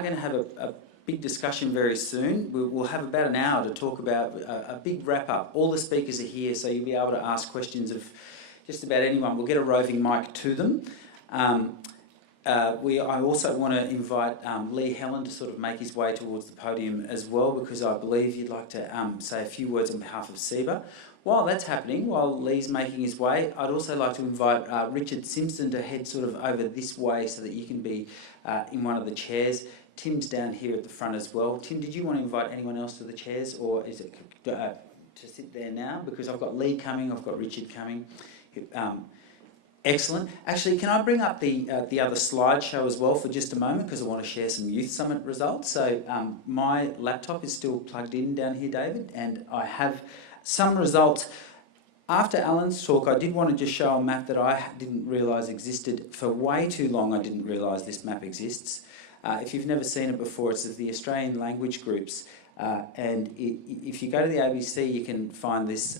are going to have a big discussion very soon. We'll have about an hour to talk about a big wrap-up. All the speakers are here, so you'll be able to ask questions of just about anyone. We'll get a roving mic to them. I also want to invite Lee Helen to sort of make his way towards the podium as well, because I believe you'd like to say a few words on behalf of SEBA. While that's happening, while Lee's making his way, I'd also like to invite Richard Simpson to head sort of over this way so that you can be in one of the chairs. Tim's down here at the front as well. Tim, did you want to invite anyone else to the chairs, or is it to sit there now? Because I've got Lee coming, I've got Richard coming. Excellent. Actually, can I bring up the other slideshow as well for just a moment, because I want to share some Youth Summit results. So my laptop is still plugged in down here, David, and I have some results. After Alan's talk, I did want to just show a map that I didn't realise existed. For way too long, I didn't realise this map exists. If you've never seen it before, it's the Australian language groups. And if you go to the ABC, you can find this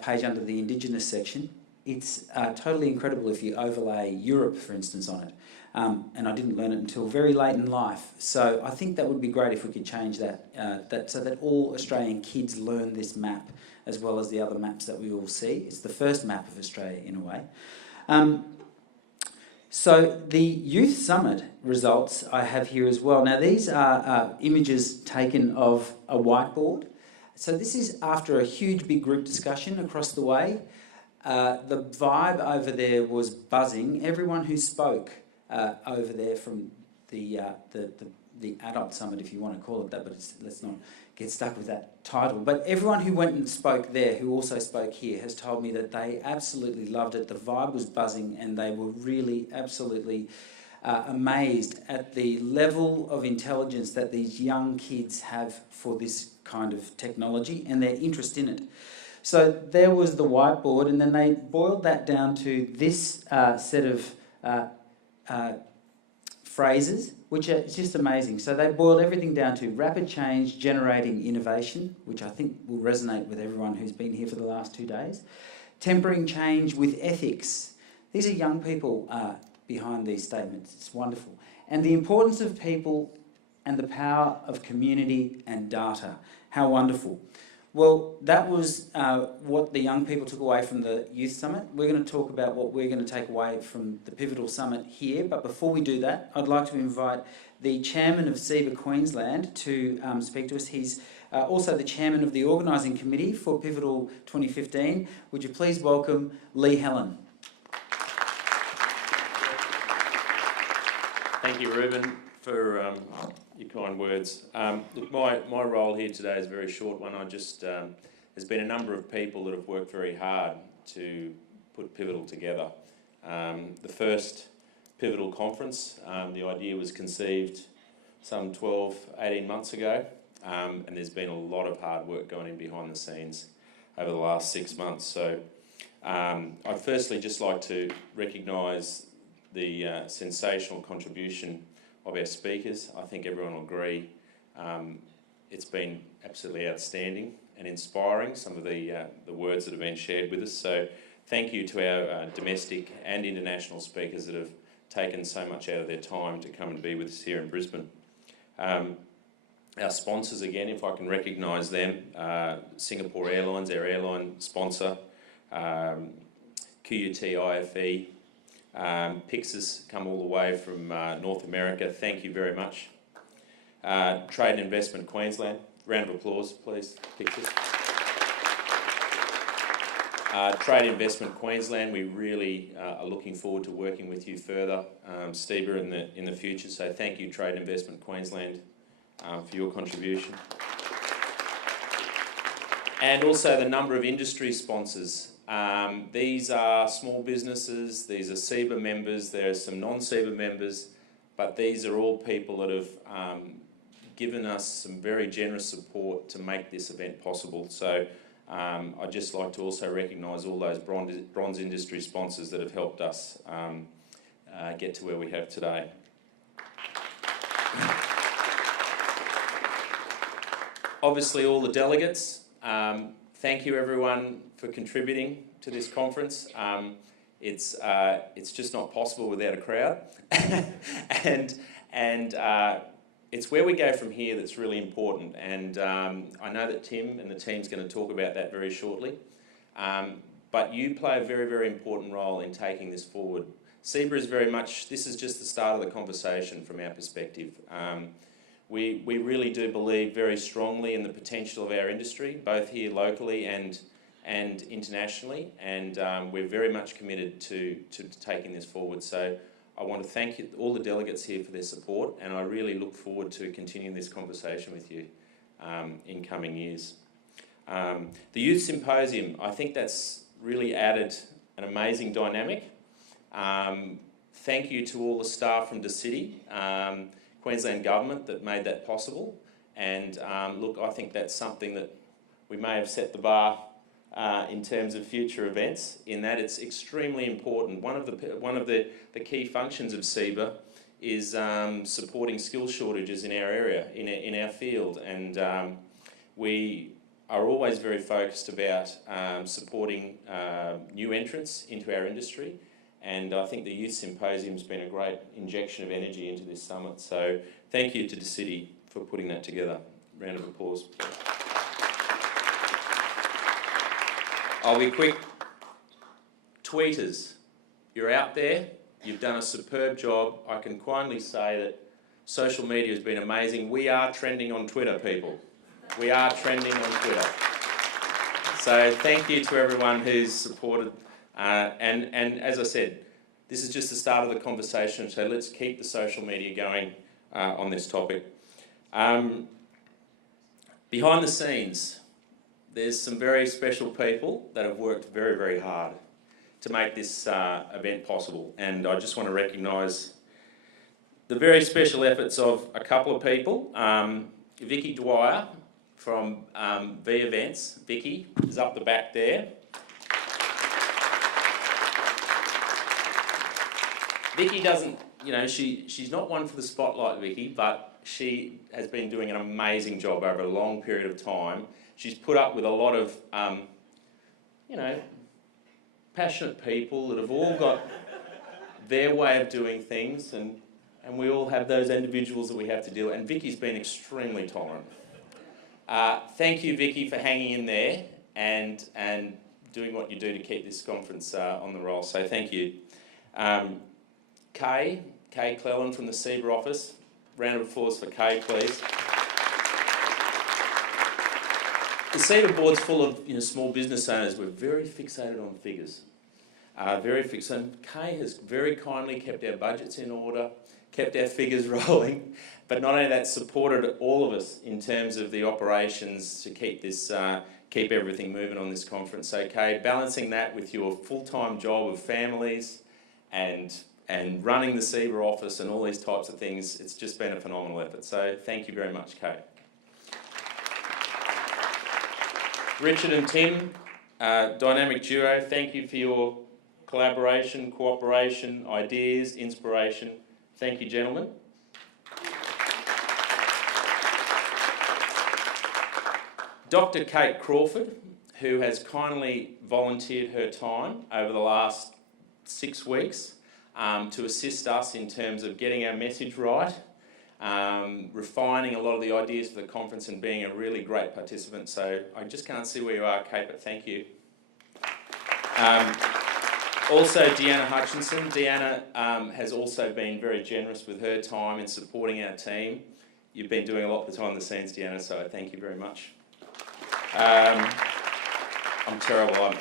page under the Indigenous section. It's totally incredible if you overlay Europe, for instance, on it. And I didn't learn it until very late in life. So I think that would be great if we could change that, so that all Australian kids learn this map, as well as the other maps that we all see. It's the first map of Australia, in a way. So the Youth Summit results I have here as well. Now, these are images taken of a whiteboard. So this is after a huge big group discussion across the way. The vibe over there was buzzing. Everyone who spoke over there from the adult summit, if you want to call it that, but let's not get stuck with that title. But everyone who went and spoke there, who also spoke here, has told me that they absolutely loved it. The vibe was buzzing, and they were really absolutely amazed at the level of intelligence that these young kids have for this kind of technology and their interest in it. So there was the whiteboard, and then they boiled that down to this set of phrases, which are just amazing. So they boiled everything down to rapid change generating innovation, which I think will resonate with everyone who's been here for the last 2 days. Tempering change with ethics. These are young people behind these statements. It's wonderful. And the importance of people and the power of community and data. How wonderful. Well, that was what the young people took away from the Youth Summit. We're going to talk about what we're going to take away from the Pivotal Summit here. But before we do that, I'd like to invite the Chairman of SEBA Queensland to speak to us. He's also the Chairman of the Organising Committee for Pivotal 2015. Would you please welcome Lee Helen? Thank you, Ruben, for your kind words. Look, my role here today is a very short one. There's been a number of people that have worked very hard to put Pivotal together. The first Pivotal conference, the idea was conceived some 12, 18 months ago, and there's been a lot of hard work going in behind the scenes over the last 6 months. So I'd firstly just like to recognise the sensational contribution of our speakers. I think everyone will agree it's been absolutely outstanding and inspiring, some of the words that have been shared with us. So thank you to our domestic and international speakers that have taken so much out of their time to come and be with us here in Brisbane. Our sponsors, again, if I can recognise them, Singapore Airlines, our airline sponsor, QUT IFE, Pixis come all the way from North America. Thank you very much. Trade and Investment Queensland. Round of applause, please, Pixis. Trade Investment Queensland, we really are looking forward to working with you further, SEBA, in the future. So thank you, Trade Investment Queensland, for your contribution. And also the number of industry sponsors. These are small businesses, these are SEBA members, there are some non-SEBA members, but these are all people that have given us some very generous support to make this event possible. So I'd just like to also recognise all those bronze industry sponsors that have helped us get to where we have today. Obviously, all the delegates, thank you everyone for contributing to this conference. It's just not possible without a crowd, And it's where we go from here that's really important. And I know that Tim and the team's going to talk about that very shortly. But you play a very, very important role in taking this forward. CEBA is very much, this is just the start of the conversation from our perspective. We really do believe very strongly in the potential of our industry, both here locally and internationally, and we're very much committed to taking this forward. So I want to thank all the delegates here for their support, and I really look forward to continuing this conversation with you in coming years. The Youth Symposium, I think that's really added an amazing dynamic. Thank you to all the staff from the city, Queensland Government that made that possible. And look, I think that's something that we may have set the bar in terms of future events, in that it's extremely important. One of the key functions of CEBA is supporting skill shortages in our area, in our field, and we are always very focused about supporting new entrants into our industry, and I think the Youth Symposium's been a great injection of energy into this summit. So thank you to the city for putting that together. Round of applause. I'll be quick. Tweeters, you're out there, you've done a superb job. I can kindly say that social media has been amazing. We are trending on Twitter, people. We are trending on Twitter. So thank you to everyone who's supported. And as I said, this is just the start of the conversation, so let's keep the social media going on this topic. Behind the scenes, there's some very special people that have worked very, very hard to make this event possible. And I just want to recognise the very special efforts of a couple of people. Vicky Dwyer from V Events. Vicky is up the back there. Vicky doesn't, she's not one for the spotlight, Vicky, but she has been doing an amazing job over a long period of time. She's put up with a lot of, passionate people that have all got their way of doing things, and we all have those individuals that we have to deal with, and Vicky's been extremely tolerant. Thank you, Vicky, for hanging in there and doing what you do to keep this conference on the roll, so thank you. Kay Cleland from the CEBA office. Round of applause for Kay, please. The CEBA board's full of small business owners. We're very fixated on figures. Very fixated. Kay has very kindly kept our budgets in order, kept our figures rolling, but not only that, supported all of us in terms of the operations to keep this, keep everything moving on this conference. So Kay, balancing that with your full-time job of families and running the CEBA office and all these types of things, it's just been a phenomenal effort. So thank you very much, Kay. Richard and Tim, dynamic duo, thank you for your collaboration, cooperation, ideas, inspiration. Thank you, gentlemen. Dr. Kate Crawford, who has kindly volunteered her time over the last 6 weeks to assist us in terms of getting our message right, refining a lot of the ideas for the conference and being a really great participant. So I just can't see where you are, Kate, but thank you. Also, Deanna Hutchinson. Deanna has also been very generous with her time in supporting our team. You've been doing a lot behind the scenes, Deanna, so thank you very much. I'm terrible. I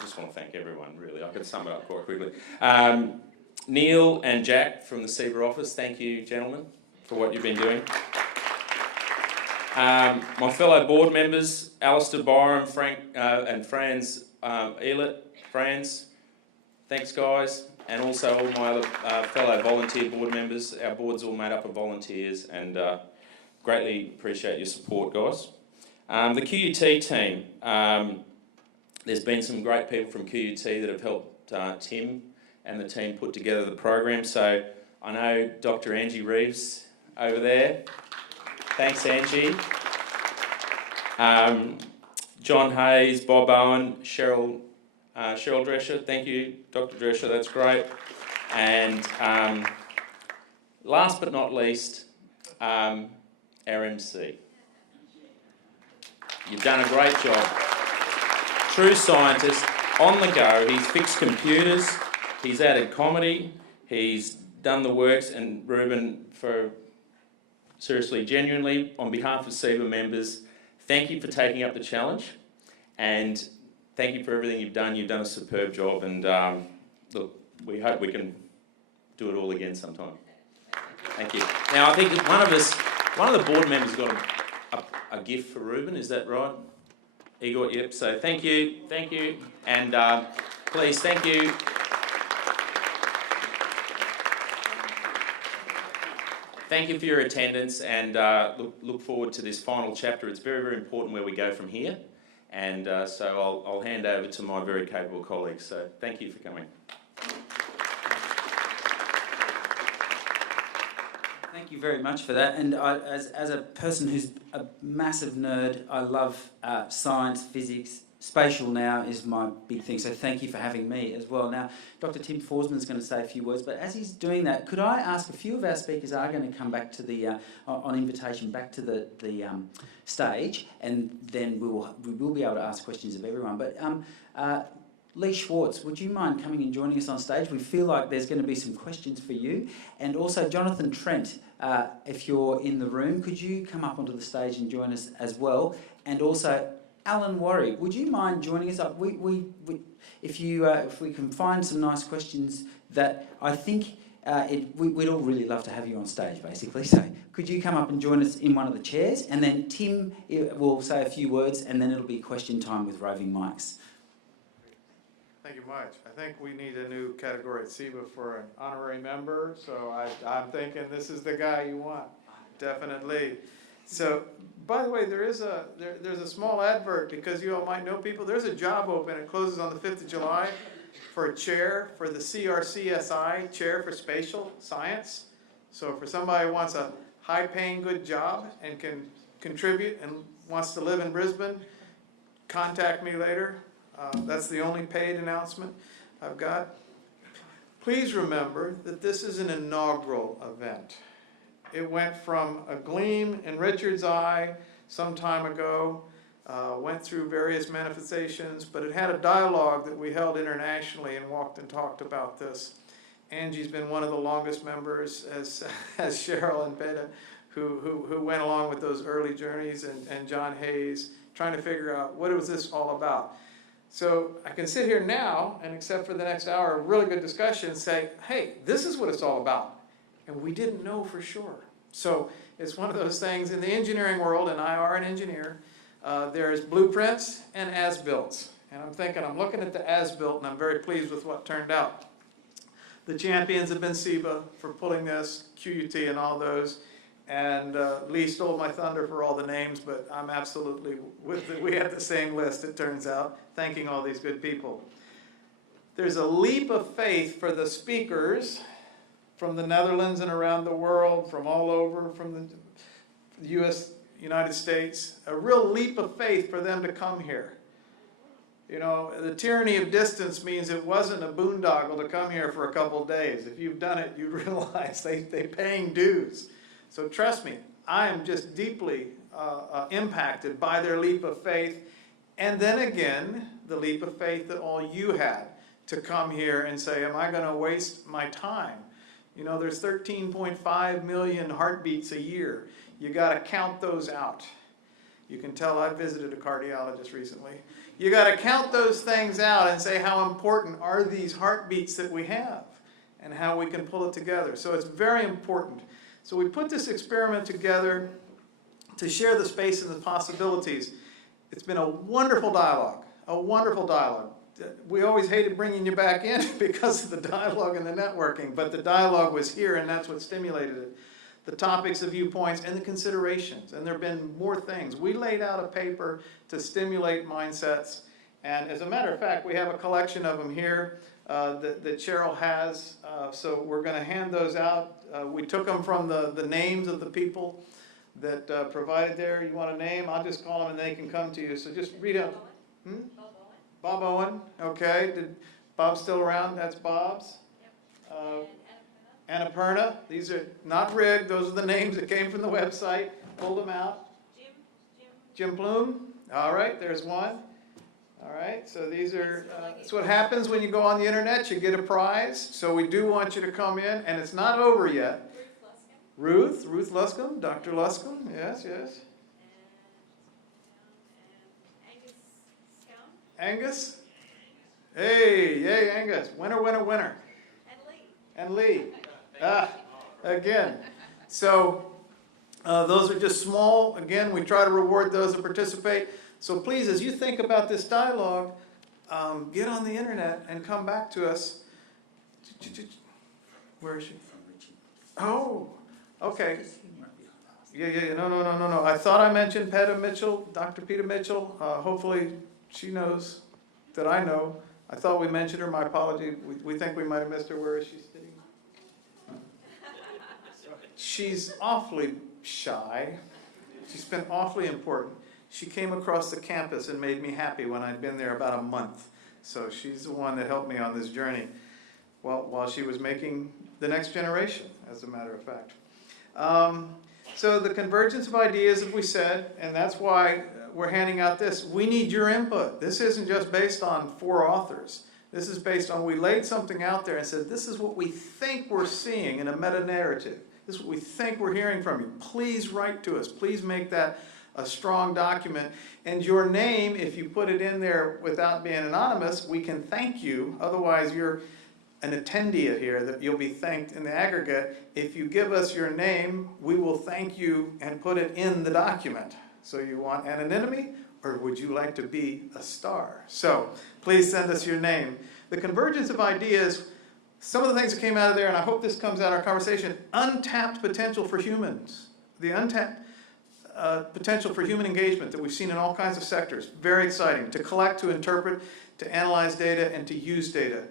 just want to thank everyone, really. I could sum it up quite quickly. Neil and Jack from the CEBA office, thank you, gentlemen, for what you've been doing. My fellow board members, Alistair Byram, Frank and Franz Ehlert. Franz, thanks, guys. And also all my other fellow volunteer board members. Our board's all made up of volunteers, and greatly appreciate your support, guys. The QUT team, there's been some great people from QUT that have helped Tim and the team put together the program. So I know Dr. Angie Reeves over there. Thanks, Angie. John Hayes, Bob Owen, Cheryl Drescher. Thank you, Dr. Drescher, that's great. And Last but not least, our MC. You've done a great job. True scientist, on the go. He's fixed computers, he's added comedy, he's done the works, and Ruben, seriously, genuinely, on behalf of SEBA members, thank you for taking up the challenge, and thank you for everything you've done. You've done a superb job, and look, we hope we can do it all again sometime. Thank you. Now, I think one of the board members got a gift for Ruben, is that right? Igor, yep, so thank you, and please, thank you. Thank you for your attendance, and look forward to this final chapter. It's very, very important where we go from here, and so I'll hand over to my very capable colleagues. So thank you for coming. Thank you very much for that. And as a person who's a massive nerd, I love science, physics. Spatial now is my big thing, so thank you for having me as well. Now, Dr. Tim Forsman's going to say a few words, but as he's doing that, could I ask, a few of our speakers are going to come back to the, on invitation, back to the stage, and then we will be able to ask questions of everyone. But Lee Schwartz, would you mind coming and joining us on stage? We feel like there's going to be some questions for you. And also Jonathan Trent, if you're in the room, could you come up onto the stage and join us as well? And also Alan Warry, would you mind joining us up? If we can find some nice questions that I think we'd all really love to have you on stage, basically. So could you come up and join us in one of the chairs? And then Tim will say a few words, and then it'll be question time with roving mics. Thank you much. I think we need a new category at SEBA for an honorary member, so I'm thinking this is the guy you want, definitely. So, by the way, there's a small advert, because you all might know people. There's a job open. It closes on the 5th of July for a chair for the CRCSI, Chair for Spatial Science. So for somebody who wants a high-paying good job and can contribute and wants to live in Brisbane, contact me later. That's the only paid announcement I've got. Please remember that this is an inaugural event. It went from a gleam in Richard's eye some time ago, went through various manifestations, but it had a dialogue that we held internationally and walked and talked about this. Angie's been one of the longest members, as Cheryl and Beta, who went along with those early journeys, and John Hayes, trying to figure out what was this all about. So I can sit here now, and except for the next hour of really good discussion, say, hey, this is what it's all about. And we didn't know for sure. So it's one of those things in the engineering world, and I are an engineer, there's blueprints and as-builts. And I'm looking at the as-built, and I'm very pleased with what turned out. The champions have been SEBA for pulling this, QUT and all those. And Lee stole my thunder for all the names, but I'm absolutely we have the same list, it turns out, thanking all these good people. There's a leap of faith for the speakers from the Netherlands and around the world, from all over, from the United States, a real leap of faith for them to come here. You know, the tyranny of distance means it wasn't a boondoggle to come here for a couple of days. If you've done it, you realize they're paying dues. So trust me, I am just deeply impacted by their leap of faith. And then again, the leap of faith that all you had to come here and say, am I going to waste my time? You know, there's 13.5 million heartbeats a year. You got to count those out. You can tell I visited a cardiologist recently. You got to count those things out and say, how important are these heartbeats that we have and how we can pull it together. So it's very important. So we put this experiment together to share the space and the possibilities. It's been a wonderful dialogue, a wonderful dialogue. We always hated bringing you back in because of the dialogue and the networking, but the dialogue was here, and that's what stimulated it. The topics, the viewpoints, and the considerations, and there have been more things. We laid out a paper to stimulate mindsets, and as a matter of fact, we have a collection of them here that Cheryl has, so we're going to hand those out. We took them from the names of the people that provided there. You want a name? I'll just call them and they can come to you. So just read out. Bob Owen. Okay. Bob's still around? That's Bob's. Annapurna, these are not rigged, those are the names that came from the website. Pulled them out. Jim Plume, all right, there's one. All right, so these are, that's what happens when you go on the internet, you get a prize. So we do want you to come in, and it's not over yet. Ruth Luscombe, Dr. Luscombe, yes. Angus? Hey, yay, Angus. Winner. And Lee. Again. So those are just small. Again, we try to reward those that participate. So please, as you think about this dialogue, get on the internet and come back to us. Where is she? Oh, okay. Yeah. No. I thought I mentioned Peter Mitchell, Dr. Peter Mitchell. Hopefully she knows that I know. I thought we mentioned her. My apology. We think we might have missed her. Where is she sitting? She's awfully shy. She's been awfully important. She came across the campus and made me happy when I'd been there about a month. So she's the one that helped me on this journey while she was making the next generation, as a matter of fact. So the convergence of ideas, as we said, and that's why we're handing out this. We need your input. This isn't just based on 4 authors. This is based on, we laid something out there and said, this is what we think we're seeing in a meta-narrative. This is what we think we're hearing from you. Please write to us. Please make that a strong document. And your name, if you put it in there without being anonymous, we can thank you. Otherwise, you're an attendee here, that you'll be thanked in the aggregate. If you give us your name, we will thank you and put it in the document. So you want anonymity, or would you like to be a star? So please send us your name. The convergence of ideas, some of the things that came out of there, and I hope this comes out of our conversation, untapped potential for humans. The untapped potential for human engagement that we've seen in all kinds of sectors. Very exciting. To collect, to interpret, to analyze data, and to use data.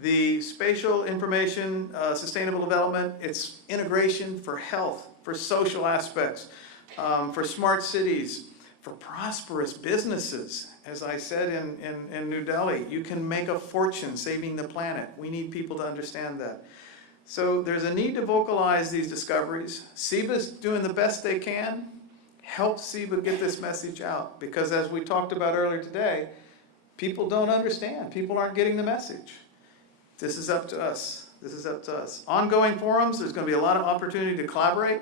The spatial information, sustainable development, its integration for health, for social aspects, for smart cities, for prosperous businesses. As I said in New Delhi, you can make a fortune saving the planet. We need people to understand that. So there's a need to vocalize these discoveries. SIBA's doing the best they can. Help SIBA get this message out, because as we talked about earlier today, people don't understand. People aren't getting the message. This is up to us. Ongoing forums, there's going to be a lot of opportunity to collaborate.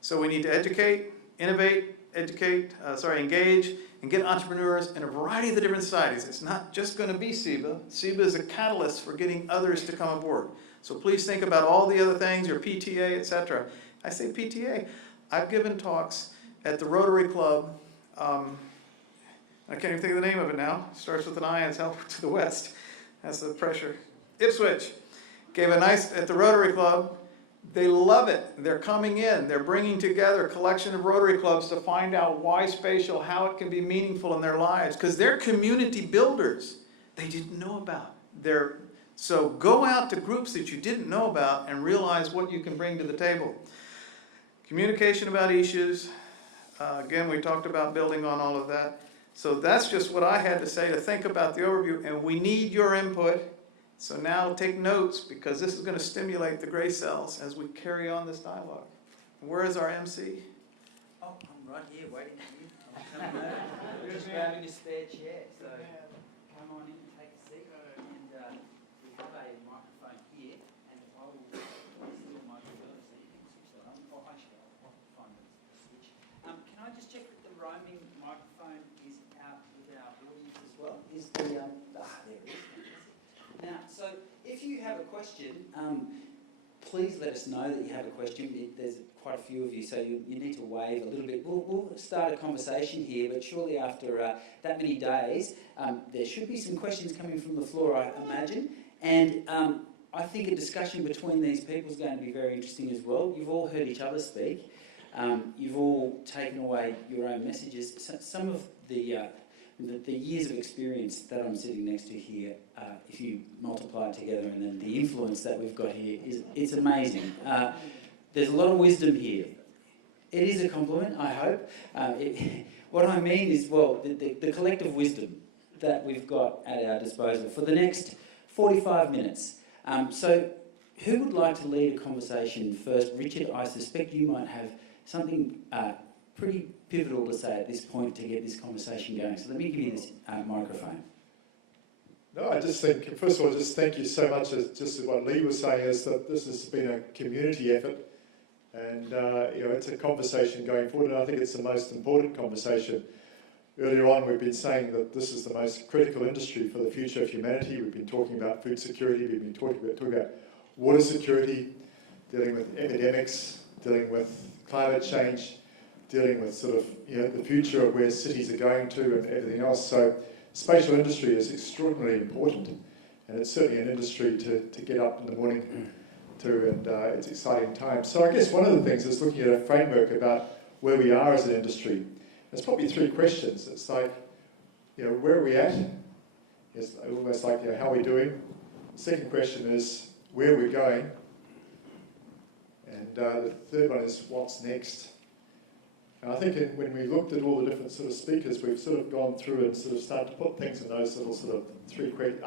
So we need to educate, innovate, engage, and get entrepreneurs in a variety of the different societies. It's not just going to be SIBA. SIBA is a catalyst for getting others to come aboard. So please think about all the other things, your PTA, etc. I say PTA. I've given talks at the Rotary Club. I can't even think of the name of it now. It starts with an I and it's out to the west. That's the pressure. Ipswich gave a nice, at the Rotary Club. They love it. They're coming in. They're bringing together a collection of Rotary clubs to find out why spatial, how it can be meaningful in their lives. Because they're community builders they didn't know about. So go out to groups that you didn't know about and realize what you can bring to the table. Communication about issues. Again, we talked about building on all of that. So that's just what I had to say to think about the overview. And we need your input. So now take notes, because this is going to stimulate the gray cells as we carry on this dialogue. Where is our MC? Oh, I'm right here waiting for you. I'm coming over. We're just grabbing a spare chair. So come on in and take a seat. And we have a microphone here. And I will steal my microphone so you can switch that on. Oh, actually, I'll find the switch. Can I just check that the roaming microphone is out with our audience as well? Is the, there it is. Now, so if you have a question, please let us know that you have a question. There's quite a few of you, so you need to wave a little bit. We'll start a conversation here, but surely after that many days, there should be some questions coming from the floor, I imagine. And I think a discussion between these people is going to be very interesting as well. You've all heard each other speak. You've all taken away your own messages. Some of the years of experience that I'm sitting next to here, if you multiply it together, and then the influence that we've got here, it's amazing. There's a lot of wisdom here. It is a compliment, I hope. What I mean is, well, the collective wisdom that we've got at our disposal for the next 45 minutes. So who would like to lead a conversation first? Richard, I suspect you might have something pretty pivotal to say at this point to get this conversation going. So let me give you this microphone. No, I just think, first of all, just thank you so much. Just what Lee was saying is that this has been a community effort, and it's a conversation going forward, and I think it's the most important conversation. Earlier on, we've been saying that this is the most critical industry for the future of humanity. We've been talking about food security, we've been talking about water security, dealing with epidemics, dealing with climate change, dealing with sort of the future of where cities are going to and everything else. So spatial industry is extraordinarily important, and it's certainly an industry to get up in the morning to, and it's exciting times. So I guess one of the things is looking at a framework about where we are as an industry. There's probably three questions. It's like, where are we at? It's almost like, how are we doing? The second question is, where are we going? And the third one is, what's next? And I think when we looked at all the different sort of speakers, we've sort of gone through and sort of started to put things in those little sort of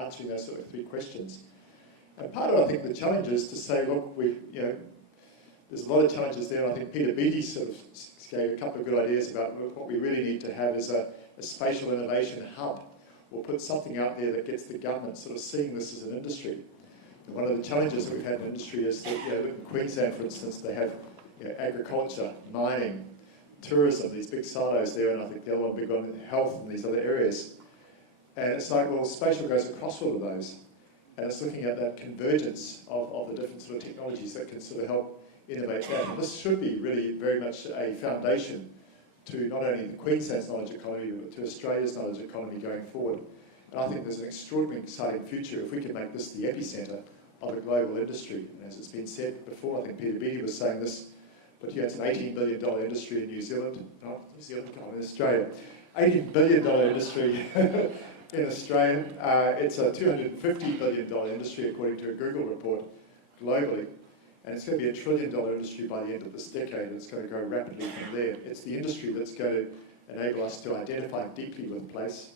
answering those sort of three questions. And part of, I think, the challenge is to say, look, there's a lot of challenges there, and I think Peter Beattie sort of gave a couple of good ideas about what we really need to have is a spatial innovation hub, or put something out there that gets the government sort of seeing this as an industry. And one of the challenges that we've had in industry is that, in Queensland, for instance, they have agriculture, mining, tourism, these big silos there, and I think the other one big one, health and these other areas. And it's like, well, spatial goes across all of those, and it's looking at that convergence of the different sort of technologies that can sort of help innovate that. And this should be really very much a foundation to not only the Queensland's knowledge economy, but to Australia's knowledge economy going forward. And I think there's an extraordinarily exciting future if we can make this the epicentre of a global industry. And as it's been said before, I think Peter Beattie was saying this, but it's an $18 billion industry in New Zealand, not New Zealand, in Australia. $18 billion industry in Australia. It's a $250 billion industry according to a Google report globally. And it's going to be $1 trillion industry by the end of this decade, and it's going to grow rapidly from there. It's the industry that's going to enable us to identify deeply with place,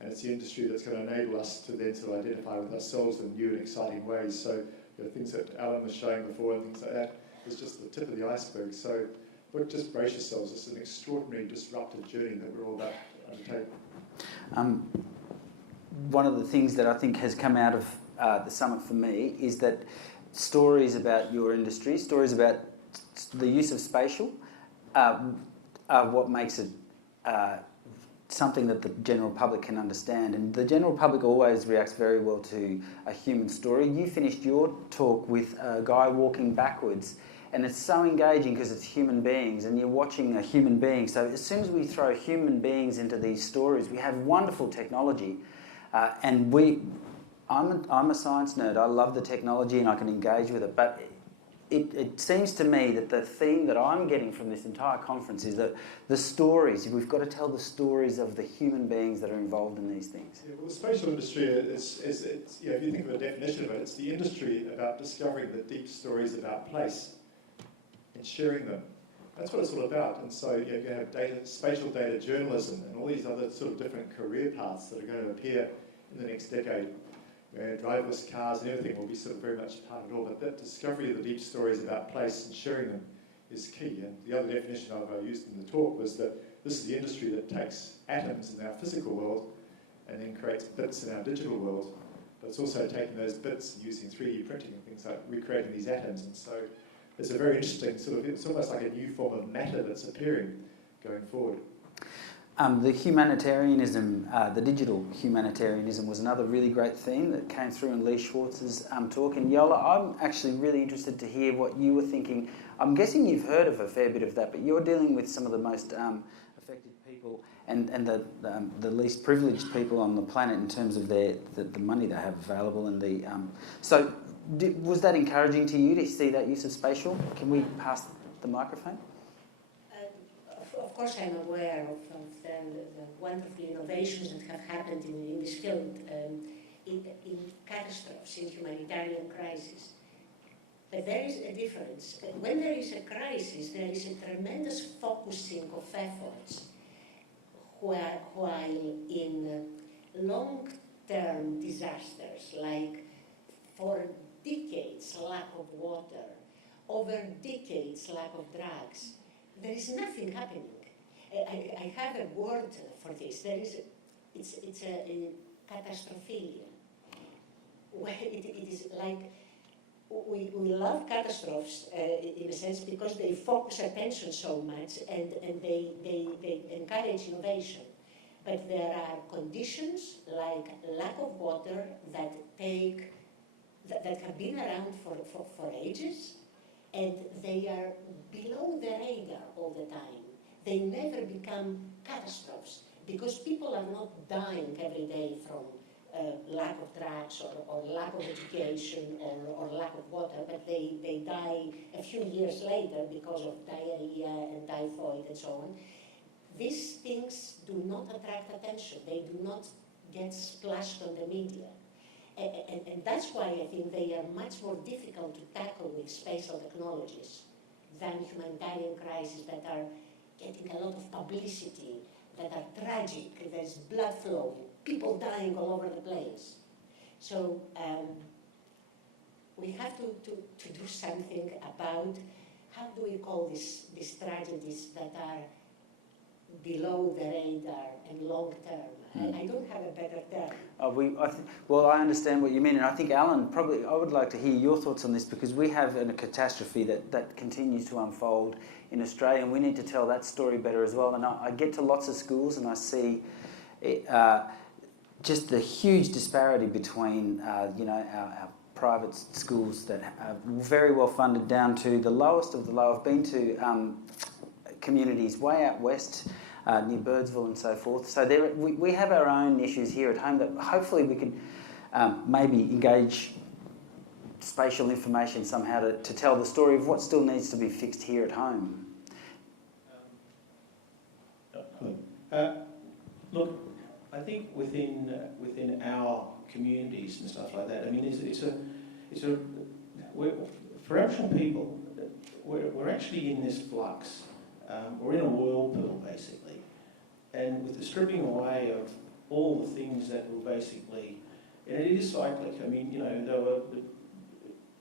and it's the industry that's going to enable us to then sort of identify with ourselves in new and exciting ways. So things that Alan was showing before and things like that is just the tip of the iceberg. So look, just brace yourselves. It's an extraordinary disruptive journey that we're all about to undertake. One of the things that I think has come out of the summit for me is that stories about your industry, stories about the use of spatial, are what makes it something that the general public can understand. And the general public always reacts very well to a human story. You finished your talk with a guy walking backwards, and it's so engaging because it's human beings, and you're watching a human being. So as soon as we throw human beings into these stories, we have wonderful technology, and I'm a science nerd. I love the technology and I can engage with it. But it seems to me that the theme that I'm getting from this entire conference is that the stories, we've got to tell the stories of the human beings that are involved in these things. Yeah, well, the spatial industry is if you think of a definition of it, it's the industry about discovering the deep stories about place and sharing them. That's what it's all about. And so you have spatial data journalism and all these other sort of different career paths that are going to appear in the next decade. Driverless cars and everything will be sort of very much part of it all, but that discovery of the deep stories about place and sharing them is key. And the other definition I used in the talk was that this is the industry that takes atoms in our physical world and then creates bits in our digital world, but it's also taking those bits and using 3D printing and things like recreating these atoms. And so it's a very interesting sort of, it's almost like a new form of matter that's appearing going forward. The humanitarianism, the digital humanitarianism was another really great theme that came through in Lee Schwartz's talk. And Yola, I'm actually really interested to hear what you were thinking. I'm guessing you've heard of a fair bit of that, but you're dealing with some of the most affected people and the least privileged people on the planet in terms of the money they have available. And was that encouraging to you to see that use of spatial? Can we pass the microphone? Of course, I'm aware of the wonderful innovations that have happened in this field in catastrophes, in humanitarian crises. But there is a difference. When there is a crisis, there is a tremendous focusing of efforts, while in long-term disasters, like for decades lack of water, over decades lack of drugs, there is nothing happening. I have a word for this. It's a catastrophilia. Where it is like, we love catastrophes in a sense because they focus attention so much and they encourage innovation. But there are conditions like lack of water that have been around for ages, and they are below the radar all the time. They never become catastrophes because people are not dying every day from lack of drugs or lack of education or lack of water, but they die a few years later because of diarrhea and typhoid and so on. These things do not attract attention. They do not get splashed on the media. And that's why I think they are much more difficult to tackle with spatial technologies than humanitarian crises that are getting a lot of publicity, that are tragic, there's blood flow, people dying all over the place. So we have to do something about how do we call these tragedies that are below the radar and long term. I don't have a better term. Well, I understand what you mean, and I think, Alan, probably I would like to hear your thoughts on this, because we have a catastrophe that continues to unfold in Australia, and we need to tell that story better as well. And I get to lots of schools and I see just the huge disparity between our private schools that are very well funded down to the lowest of the low. I've been to communities way out west, near Birdsville and so forth. So we have our own issues here at home that hopefully we can maybe engage spatial information somehow to tell the story of what still needs to be fixed here at home. Look, I think within our communities and stuff like that, I mean, for Aboriginal people, we're actually in this flux. We're in a whirlpool, basically. And with the stripping away of all the things that will basically, and it is cyclic. I mean, the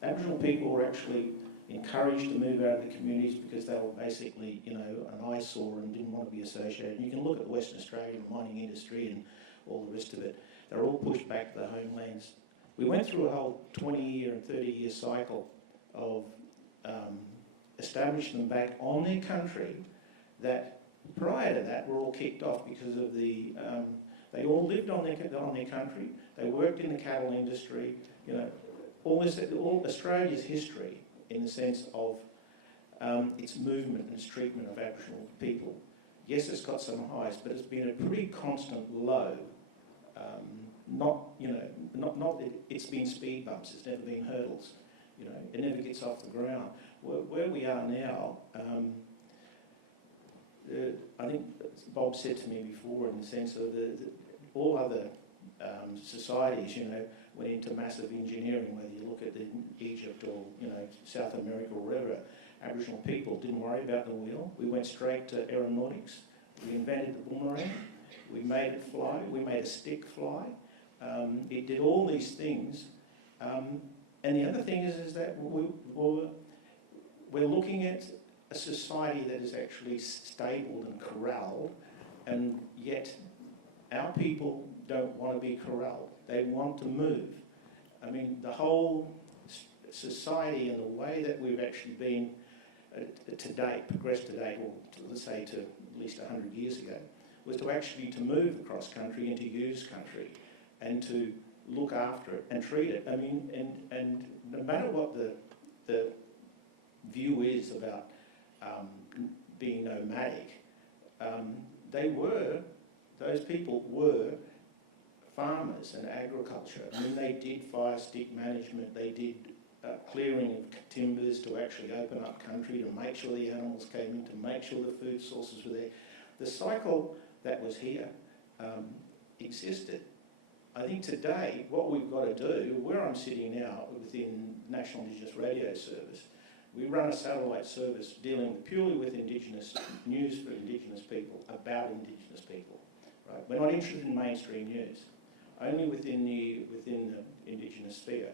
Aboriginal people were actually encouraged to move out of the communities because they were basically, an eyesore and didn't want to be associated. And you can look at the Western Australian mining industry and all the rest of it. They're all pushed back to their homelands. We went through a whole 20-year and 30-year cycle of establishing them back on their country that prior to that were all kicked off because of the, they all lived on their country, they worked in the cattle industry, all Australia's history in the sense of its movement and its treatment of Aboriginal people. Yes, it's got some highs, but it's been a pretty constant low. It's been speed bumps, it's never been hurdles. It never gets off the ground. Where we are now, I think Bob said to me before, in the sense of all other societies, went into massive engineering, whether you look at Egypt or South America or wherever. Aboriginal people didn't worry about the wheel. We went straight to aeronautics. We invented the boomerang. We made it fly. We made a stick fly. It did all these things. And the other thing is that we're looking at a society that is actually stable and corralled, and yet our people don't want to be corralled. They want to move. I mean, the whole society and the way that we've actually been progressed to date, or let's say to at least 100 years ago, was to move across country and to use country and to look after it and treat it. I mean, and no matter what the view is about being nomadic, those people were farmers and agriculture. I mean, they did fire stick management, they did clearing of timbers to actually open up country, to make sure the animals came in, to make sure the food sources were there. The cycle that was here existed. I think today, what we've got to do, where I'm sitting now within National Indigenous Radio Service, we run a satellite service dealing purely with Indigenous news for Indigenous people, about Indigenous people. Right? We're not interested in mainstream news, only within the Indigenous sphere.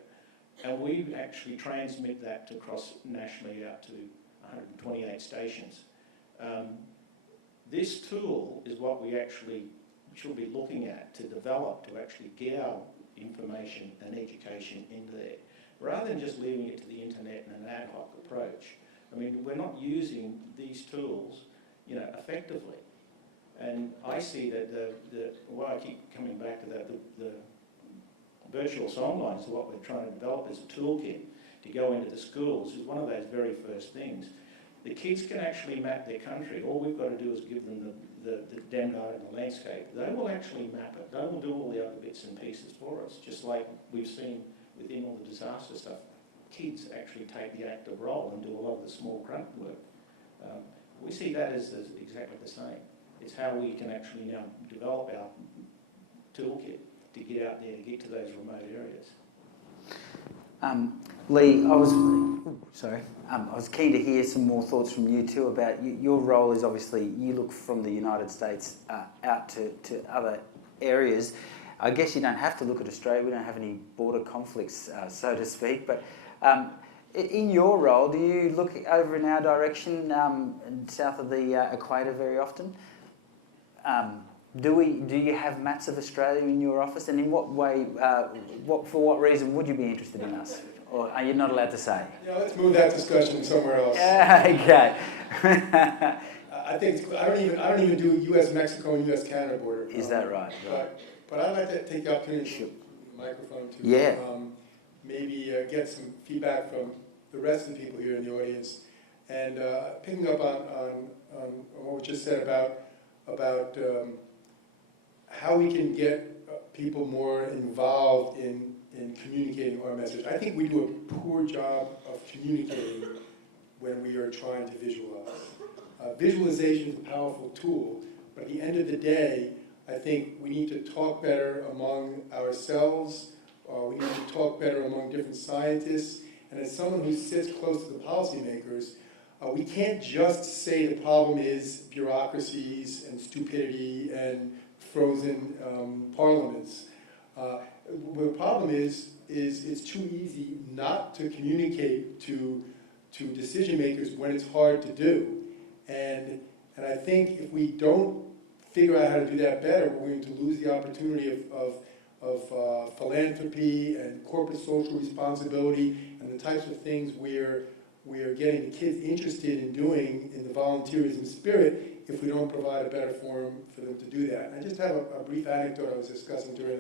and we actually transmit that across nationally out to 128 stations. This tool is what we actually should be looking at to develop, to actually get our information and education into there, rather than just leaving it to the internet and an ad hoc approach. I mean, we're not using these tools, effectively. And I see that why I keep coming back to that, the virtual songlines, what we're trying to develop as a toolkit to go into the schools is one of those very first things. The kids can actually map their country. All we've got to do is give them the den garden and the landscape. They will actually map it. They will do all the other bits and pieces for us, just like we've seen within all the disaster stuff. Kids actually take the active role and do a lot of the small grunt work. We see that as exactly the same. It's how we can actually now develop our toolkit to get out there, to get to those remote areas. Lee, I was keen to hear some more thoughts from you too about your role is obviously you look from the United States out to other areas. I guess you don't have to look at Australia, we don't have any border conflicts, so to speak, but in your role, do you look over in our direction, south of the equator very often? Do you have maps of Australia in your office, and in what way, for what reason would you be interested in us? Or are you not allowed to say? Yeah, let's move that discussion somewhere else. Okay. I think I don't even do U.S.-Mexico and U.S.-Canada border. Is that right? But I'd like to take the opportunity to the microphone to maybe get some feedback from the rest of the people here in the audience, and picking up on what we just said about how we can get people more involved in communicating our message. I think we do a poor job of communicating when we are trying to visualize. Visualization is a powerful tool, but at the end of the day, I think we need to talk better among ourselves, we need to talk better among different scientists, and as someone who sits close to the policymakers, we can't just say the problem is bureaucracies and stupidity and frozen parliaments. The problem is it's too easy not to communicate to decision makers when it's hard to do. And I think if we don't figure out how to do that better, we're going to lose the opportunity of philanthropy and corporate social responsibility and the types of things we are getting the kids interested in doing in the volunteerism spirit if we don't provide a better forum for them to do that. And I just have a brief anecdote I was discussing during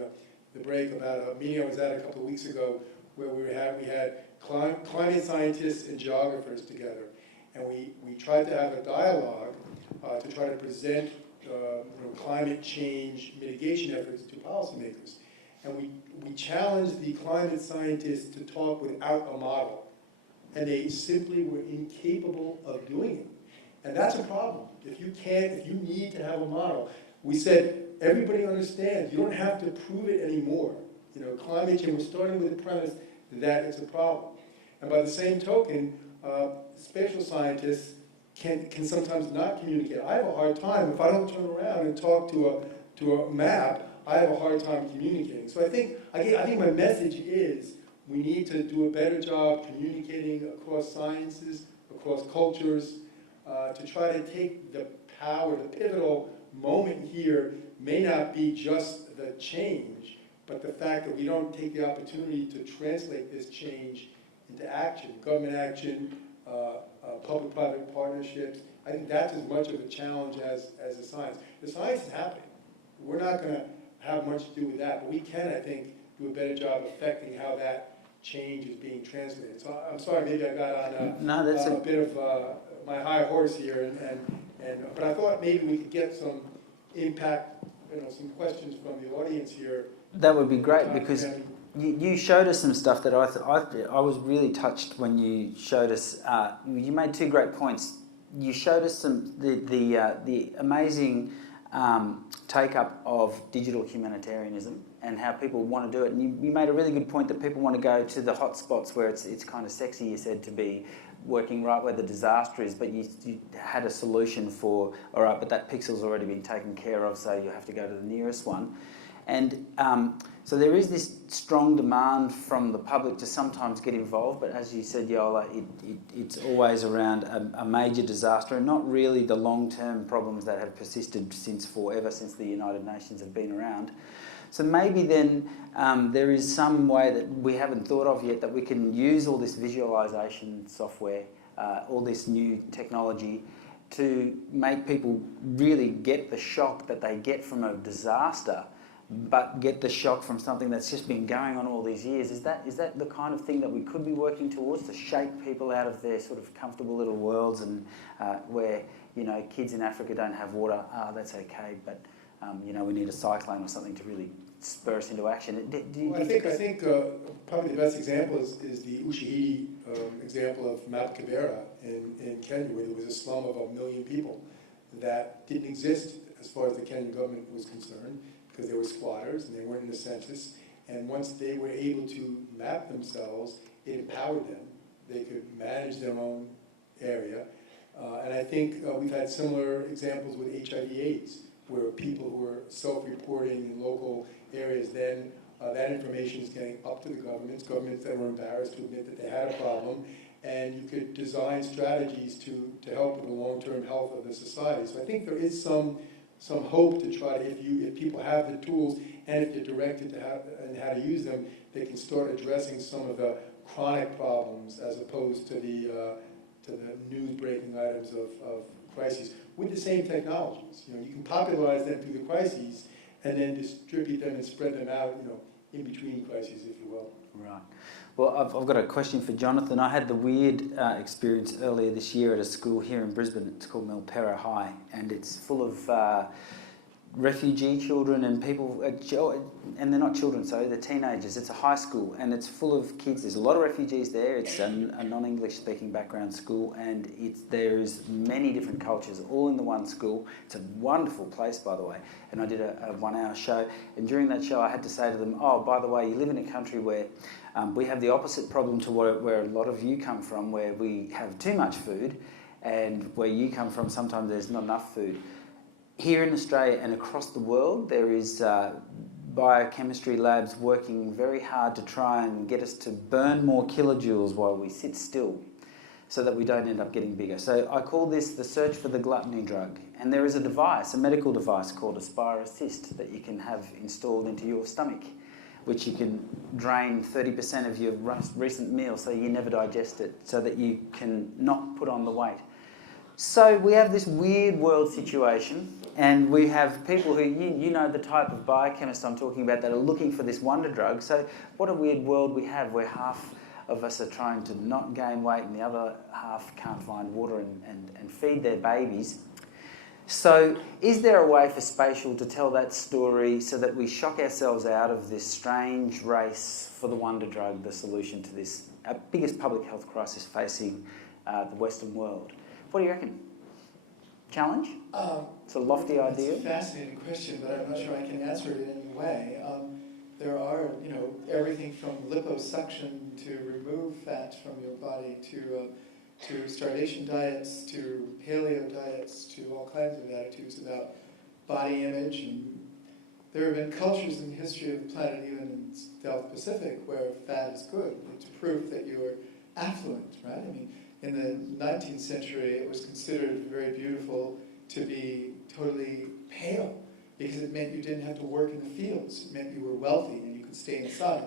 the break about a meeting I was at a couple of weeks ago where we had climate scientists and geographers together. And we tried to have a dialogue to try to present climate change mitigation efforts to policymakers. And we challenged the climate scientists to talk without a model. And they simply were incapable of doing it. And that's a problem. If you need to have a model, we said, everybody understands, you don't have to prove it anymore. Climate change, we're starting with the premise that it's a problem. And by the same token, spatial scientists can sometimes not communicate. I have a hard time, if I don't turn around and talk to a map, I have a hard time communicating. So I think my message is we need to do a better job communicating across sciences, across cultures, to try to take the power, the pivotal moment here may not be just the change, but the fact that we don't take the opportunity to translate this change into action, government action, public-private partnerships. I think that's as much of a challenge as the science. The science is happening. We're not going to have much to do with that, but we can, I think, do a better job affecting how that change is being translated. So I'm sorry, maybe I got on a bit of my high horse here, but I thought maybe we could get some impact, some questions from the audience here. That would be great, because you showed us some stuff that I was really touched when you showed us. You made two great points. You showed us the amazing take-up of digital humanitarianism and how people want to do it. And you made a really good point that people want to go to the hot spots where it's kind of sexy, you said, to be working right where the disaster is, but you had a solution for, all right, but that pixel's already been taken care of, so you have to go to the nearest one. And so there is this strong demand from the public to sometimes get involved, but as you said, Yola, it's always around a major disaster and not really the long-term problems that have persisted since forever, since the United Nations have been around. So maybe then there is some way that we haven't thought of yet that we can use all this visualisation software, all this new technology to make people really get the shock that they get from a disaster, but get the shock from something that's just been going on all these years. Is that the kind of thing that we could be working towards, to shake people out of their sort of comfortable little worlds and where, you know, kids in Africa don't have water, that's okay, but you know, we need a cyclone or something to really spur us into action. I think probably the best example is the Ushahidi example of Mount Kibera in Kenya, where there was a slum of 1 million people that didn't exist as far as the Kenyan government was concerned, because they were squatters and they weren't in the census. And once they were able to map themselves, it empowered them. They could manage their own area. And I think we've had similar examples with HIV/AIDS, where people who are self-reporting in local areas, then that information is getting up to the governments that were embarrassed to admit that they had a problem, and you could design strategies to help with the long-term health of the society. So I think there is some hope to try to, if people have the tools and if they're directed to how to use them, they can start addressing some of the chronic problems as opposed to the news-breaking items of crises with the same technologies. You know, you can popularize them through the crises and then distribute them and spread them out, you know, in between crises, if you will. Right. Well, I've got a question for Jonathan. I had the weird experience earlier this year at a school here in Brisbane. It's called Milperra High, and it's full of refugee children and people, and they're not children, sorry, they're teenagers. It's a high school, and it's full of kids. There's a lot of refugees there. It's a non-English speaking background school, and there's many different cultures all in the one school. It's a wonderful place, by the way. And I did a 1-hour show, and during that show I had to say to them, oh, by the way, you live in a country where we have the opposite problem to where a lot of you come from, where we have too much food, and where you come from sometimes there's not enough food. Here in Australia and across the world, there is biochemistry labs working very hard to try and get us to burn more kilojoules while we sit still, so that we don't end up getting bigger. So I call this the search for the gluttony drug. And there is a device, a medical device called Aspire Assist, that you can have installed into your stomach, which you can drain 30% of your recent meal so you never digest it, so that you can not put on the weight. So we have this weird world situation, and we have people who, you know the type of biochemists I'm talking about, that are looking for this wonder drug. So what a weird world we have, where half of us are trying to not gain weight and the other half can't find water and feed their babies. So is there a way for Spatial to tell that story so that we shock ourselves out of this strange race for the wonder drug, the solution to this biggest public health crisis facing the Western world? What do you reckon? Challenge? It's a lofty idea. It's a fascinating question, but I'm not sure I can answer it in any way. There are, you know, everything from liposuction to remove fat from your body to starvation diets to paleo diets to all kinds of attitudes about body image. And there have been cultures in the history of the planet, even in the South Pacific, where fat is good. It's proof that you're affluent, right? I mean, in the 19th century, it was considered very beautiful to be totally pale, because it meant you didn't have to work in the fields. It meant you were wealthy and you could stay inside.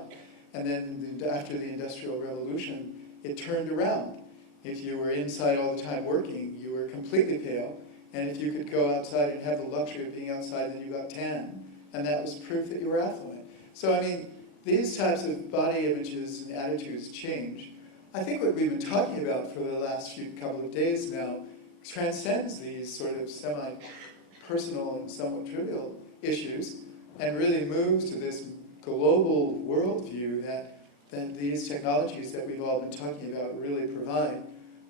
And then after the Industrial Revolution, it turned around. If you were inside all the time working, you were completely pale. And if you could go outside and have the luxury of being outside, then you got tan. And that was proof that you were affluent. So, I mean, these types of body images and attitudes change. I think what we've been talking about for the last couple of days now transcends these sort of semi-personal and somewhat trivial issues and really moves to this global worldview that these technologies that we've all been talking about really provide.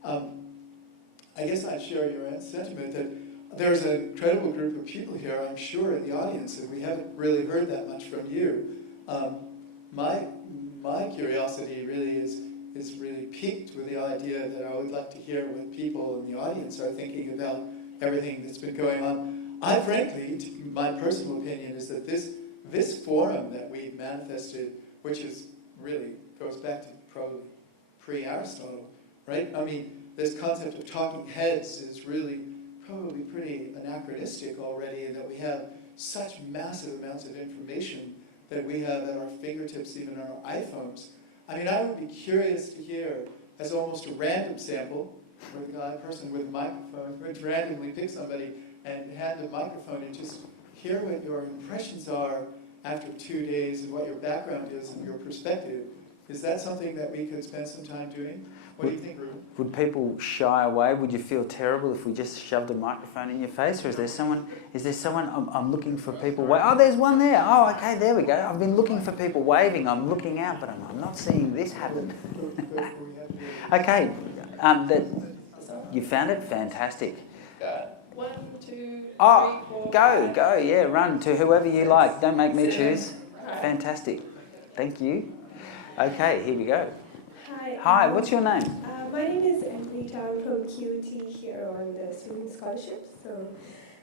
I guess I'd share your sentiment that there's an incredible group of people here, I'm sure, in the audience, and we haven't really heard that much from you. My curiosity really is really piqued with the idea that I would like to hear what people in the audience are thinking about everything that's been going on. I frankly, my personal opinion is that this this forum that we manifested, which is really goes back to probably pre-Aristotle, right? I mean, this concept of talking heads is really probably pretty anachronistic already, and that we have such massive amounts of information that we have at our fingertips, even on our iPhones. I mean, I would be curious to hear, as almost a random sample, where the person with a microphone would randomly pick somebody and hand a microphone and just hear what your impressions are after 2 days and what your background is and your perspective. Is that something that we could spend some time doing? What do you think, Ruben? Would people shy away? Would you feel terrible if we just shoved a microphone in your face? Or is there someone, I'm looking for people, oh, there's one there. Oh, okay, there we go. I've been looking for people waving. I'm looking out, but I'm not seeing this happen. Okay, you found it? Fantastic. 1, 2, 3, Oh, 4. go, yeah, run to whoever you like. Don't make me choose. Fantastic. Thank you. Okay, here we go. Hi, what's your name? My name is Anita. I'm from QT here on the student scholarships. So,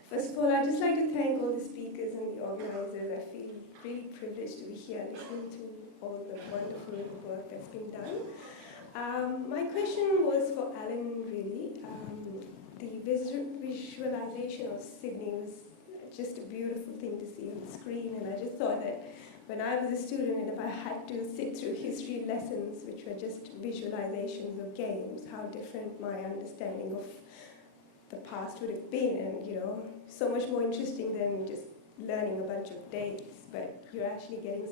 first of all, I'd just like to thank all the speakers and the organizers. I feel really privileged to be here listening to all the wonderful work that's been done. My question was for Alan, really. The visualization of Sydney was just a beautiful thing to see on the screen, and I just thought that when I was a student and if I had to sit through history lessons, which were just visualizations of games, how different my understanding of the past would have been, and so much more interesting than just learning a bunch of dates, but you're actually getting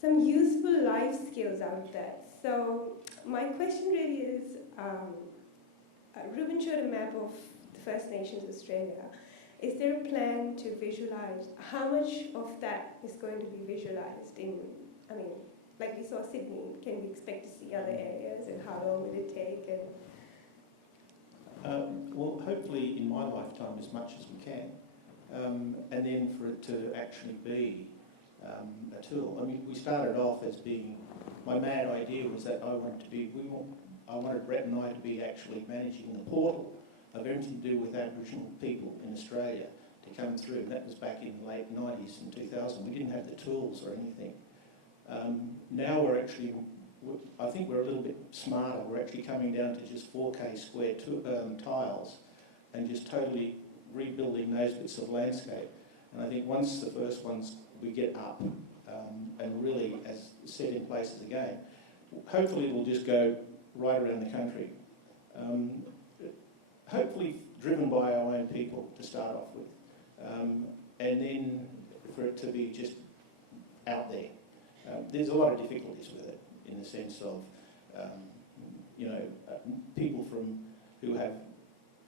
some useful life skills out of that. So my question really is, Ruben showed a map of the First Nations Australia. Is there a plan to visualize how much of that is going to be visualized like we saw Sydney, can we expect to see other areas, and how long will it take? Well, hopefully in my lifetime as much as we can, and then for it to actually be a tool. I mean, we started off as being, my mad idea was that I wanted Brett and I to be actually managing the portal of everything to do with Aboriginal people in Australia to come through. And that was back in the late 90s and 2000. We didn't have the tools or anything. Now we're actually, I think we're a little bit smarter. We're actually coming down to just 4K square tiles and just totally rebuilding those bits of landscape. And I think once the first ones we get up and really as set in places again, hopefully it'll just go right around the country. Hopefully driven by our own people to start off with, and then for it to be just out there. There's a lot of difficulties with it in the sense of, people who have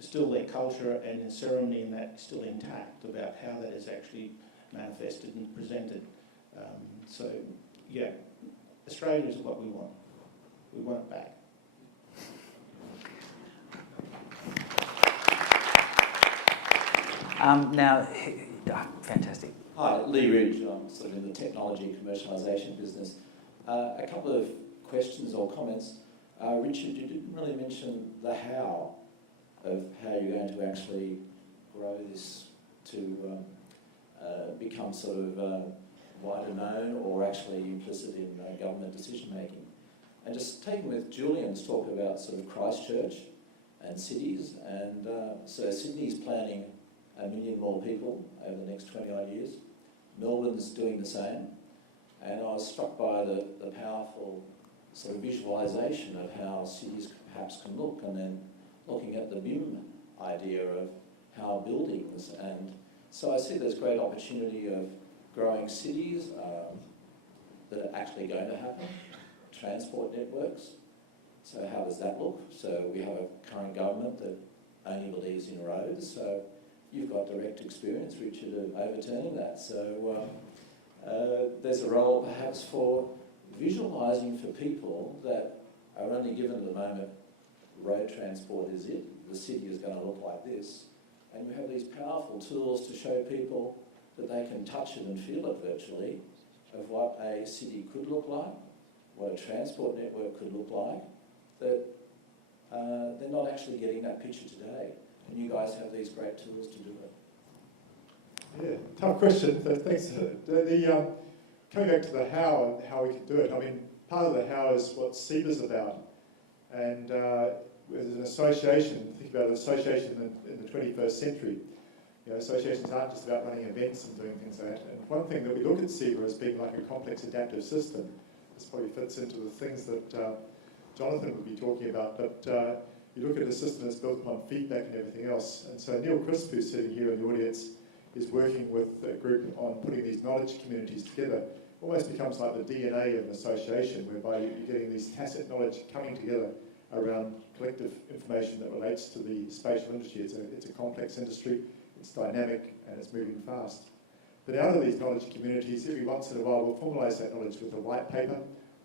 still their culture and their ceremony and that still intact about how that is actually manifested and presented. So, yeah, Australia is what we want. We want it back. Fantastic. Hi, Lee Ridge. I'm sort of in the technology commercialisation business. A couple of questions or comments. Richard, you didn't really mention the how of how you're going to actually grow this to become sort of wider known or actually implicit in government decision making. And just taking with Julian's talk about sort of Christchurch and cities, and so Sydney's planning 1 million more people over the next 20 odd years. Melbourne's doing the same. And I was struck by the powerful sort of visualisation of how cities perhaps can look, and then looking at the BIM idea of how buildings, and so I see there's great opportunity of growing cities that are actually going to happen, transport networks. So how does that look? So we have a current government that only believes in roads, so you've got direct experience, Richard, of overturning that. So there's a role perhaps for visualising for people that are only given at the moment road transport is it, the city is going to look like this. And you have these powerful tools to show people that they can touch it and feel it virtually of what a city could look like, what a transport network could look like, that they're not actually getting that picture today. And you guys have these great tools to do it. Yeah, tough question. But thanks. Coming back to the how and how we can do it. I mean, part of the how is what SEBA's about, and as an association, think about an association in the 21st century. You know, associations aren't just about running events and doing things like that. And one thing that we look at SEBA as being like a complex adaptive system. This probably fits into the things that Jonathan would be talking about, but you look at a system that's built upon feedback and everything else. And so Neil Crisp, who's sitting here in the audience, is working with a group on putting these knowledge communities together. Almost becomes like the DNA of an association, whereby you're getting these tacit knowledge coming together around collective information that relates to the spatial industry. It's a complex industry, it's dynamic, and it's moving fast. But out of these knowledge communities, every once in a while, we'll formalise that knowledge with a white paper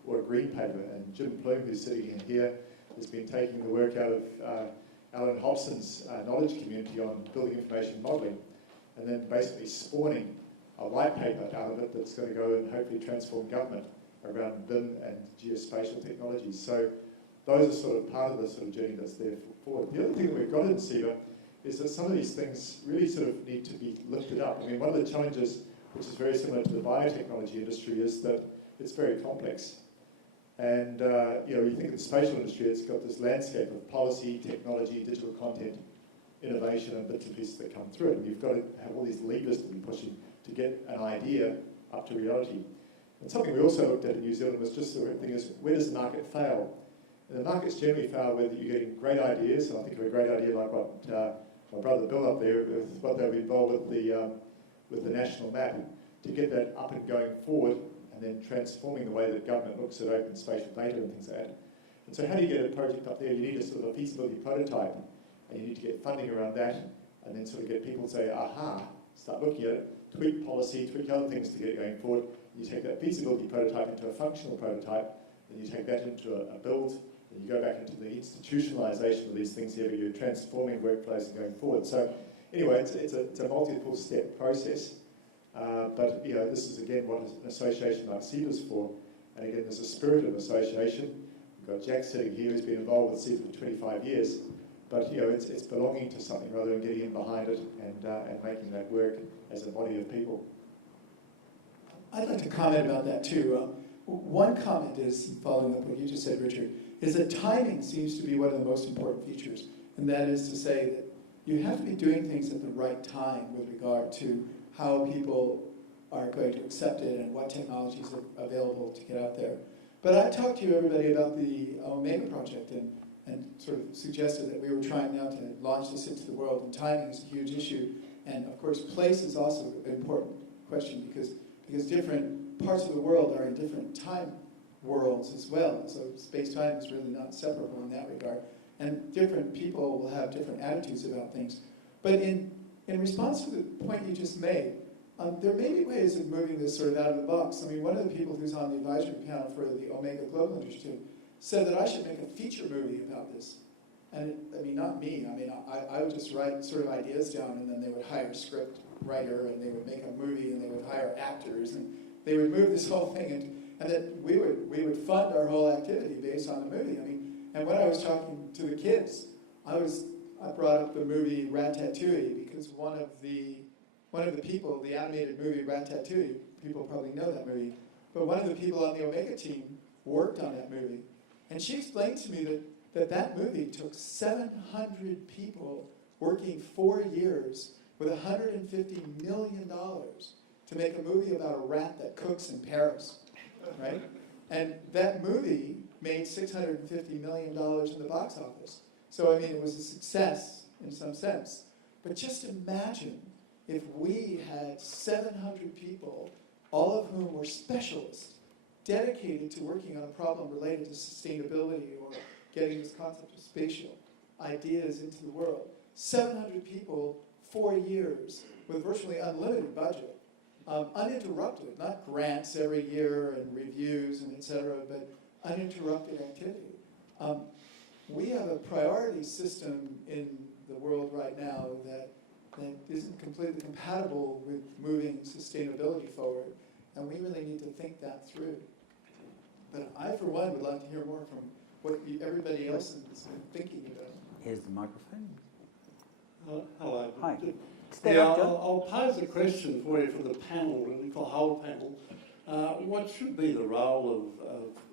or a green paper. And Jim Plume, who's sitting in here, has been taking the work out of Alan Hobson's knowledge community on building information modelling, and then basically spawning a white paper out of it that's going to go and hopefully transform government around BIM and geospatial technologies. So those are sort of part of the sort of journey that's there forward. The other thing that we've got in SEBA is that some of these things really sort of need to be lifted up. I mean, one of the challenges, which is very similar to the biotechnology industry, is that it's very complex. And you know, you think of the spatial industry, it's got this landscape of policy, technology, digital content, innovation, and bits and pieces that come through it. And you've got to have all these levers to be pushing to get an idea up to reality. And something we also looked at in New Zealand was just the thing is, where does the market fail? And the markets generally fail where you're getting great ideas, and I think of a great idea like what my brother Bill up there, with what they were involved with the national map, to get that up and going forward, and then transforming the way that government looks at open spatial data and things like that. And so how do you get a project up there? You need a sort of a feasibility prototype, and you need to get funding around that, and then sort of get people to say, aha, start looking at it, tweak policy, tweak other things to get it going forward. You take that feasibility prototype into a functional prototype, then you take that into a build, and you go back into the institutionalization of these things here, where you're transforming workflows and going forward. So anyway, it's a multiple step process. But you know, this is again what an association like SEBA's for. And again, there's a spirit of association. We've got Jack sitting here who's been involved with SEBA for 25 years. But you know, it's belonging to something rather than getting in behind it and making that work as a body of people. I'd like to comment about that too. One comment is, following up what you just said, Richard, is that timing seems to be one of the most important features. And that is to say that you have to be doing things at the right time with regard to how people are going to accept it and what technologies are available to get out there. But I talked to everybody about the Omega project and sort of suggested that we were trying now to launch this into the world, and timing is a huge issue. And of course, place is also an important question because different parts of the world are in different time worlds as well. So space-time is really not separable in that regard. And different people will have different attitudes about things. But in response to the point you just made, there may be ways of moving this sort of out of the box. I mean, one of the people who's on the advisory panel for the Omega Global Initiative said that I should make a feature movie about this. And I mean, not me. I mean, I would just write sort of ideas down, and then they would hire a script writer, and they would make a movie, and they would hire actors, and they would move this whole thing, and then we would fund our whole activity based on the movie. I mean, and when I was talking to the kids, I brought up the movie Ratatouille because one of the people, the animated movie Ratatouille, people probably know that movie, but one of the people on the Omega team worked on that movie. And she explained to me that movie took 700 people working 4 years with $150 million to make a movie about a rat that cooks in Paris, right? And that movie made $650 million in the box office. So, I mean, it was a success in some sense. But just imagine if we had 700 people, all of whom were specialists, dedicated to working on a problem related to sustainability or getting this concept of spatial ideas into the world. 700 people, 4 years, with virtually unlimited budget, uninterrupted, not grants every year and reviews and et cetera, but uninterrupted activity. We have a priority system in the world right now that isn't completely compatible with moving sustainability forward, and we really need to think that through. But I, for one, would like to hear more from what everybody else has been thinking about. Here's the microphone. Hello. Hi. Stand up, John. I'll pose a question for you for the panel, really, for the whole panel. What should be the role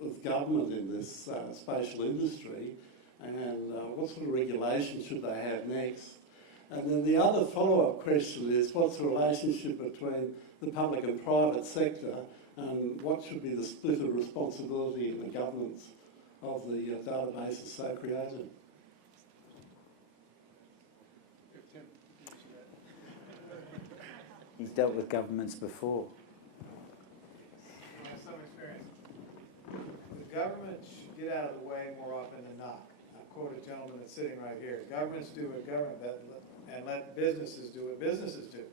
of government in this spatial industry, and what sort of regulation should they have next? And then the other follow-up question is, what's the relationship between the public and private sector, and what should be the split of responsibility in the governance of the databases so created? He's dealt with governments before. I have some experience. The government should get out of the way more often than not. I quote a gentleman that's sitting right here. Governments do what government and let businesses do what businesses do.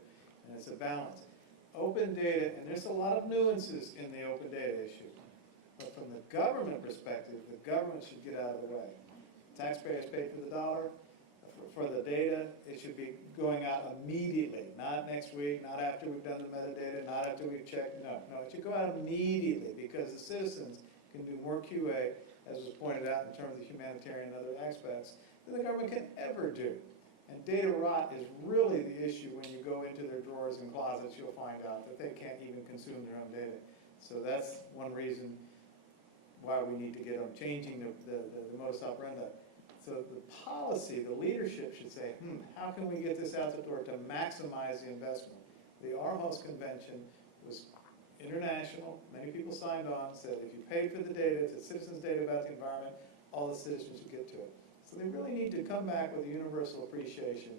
And it's a balance. Open data, and there's a lot of nuances in the open data issue. But from the government perspective, the government should get out of the way. Taxpayers pay for the dollar. For the data, it should be going out immediately, not next week, not after we've done the metadata, not after we've checked. No, it should go out immediately because the citizens can do more QA, as was pointed out in terms of humanitarian and other aspects, than the government can ever do. And data rot is really the issue when you go into their drawers and closets. You'll find out that they can't even consume their own data. So that's one reason why we need to get them changing the modus operandi. So the policy, the leadership should say, how can we get this out the door to maximize the investment? The Aarhus Convention was international. Many people signed on, said if you paid for the data, it's a citizen's data about the environment, all the citizens should get to it. So they really need to come back with a universal appreciation,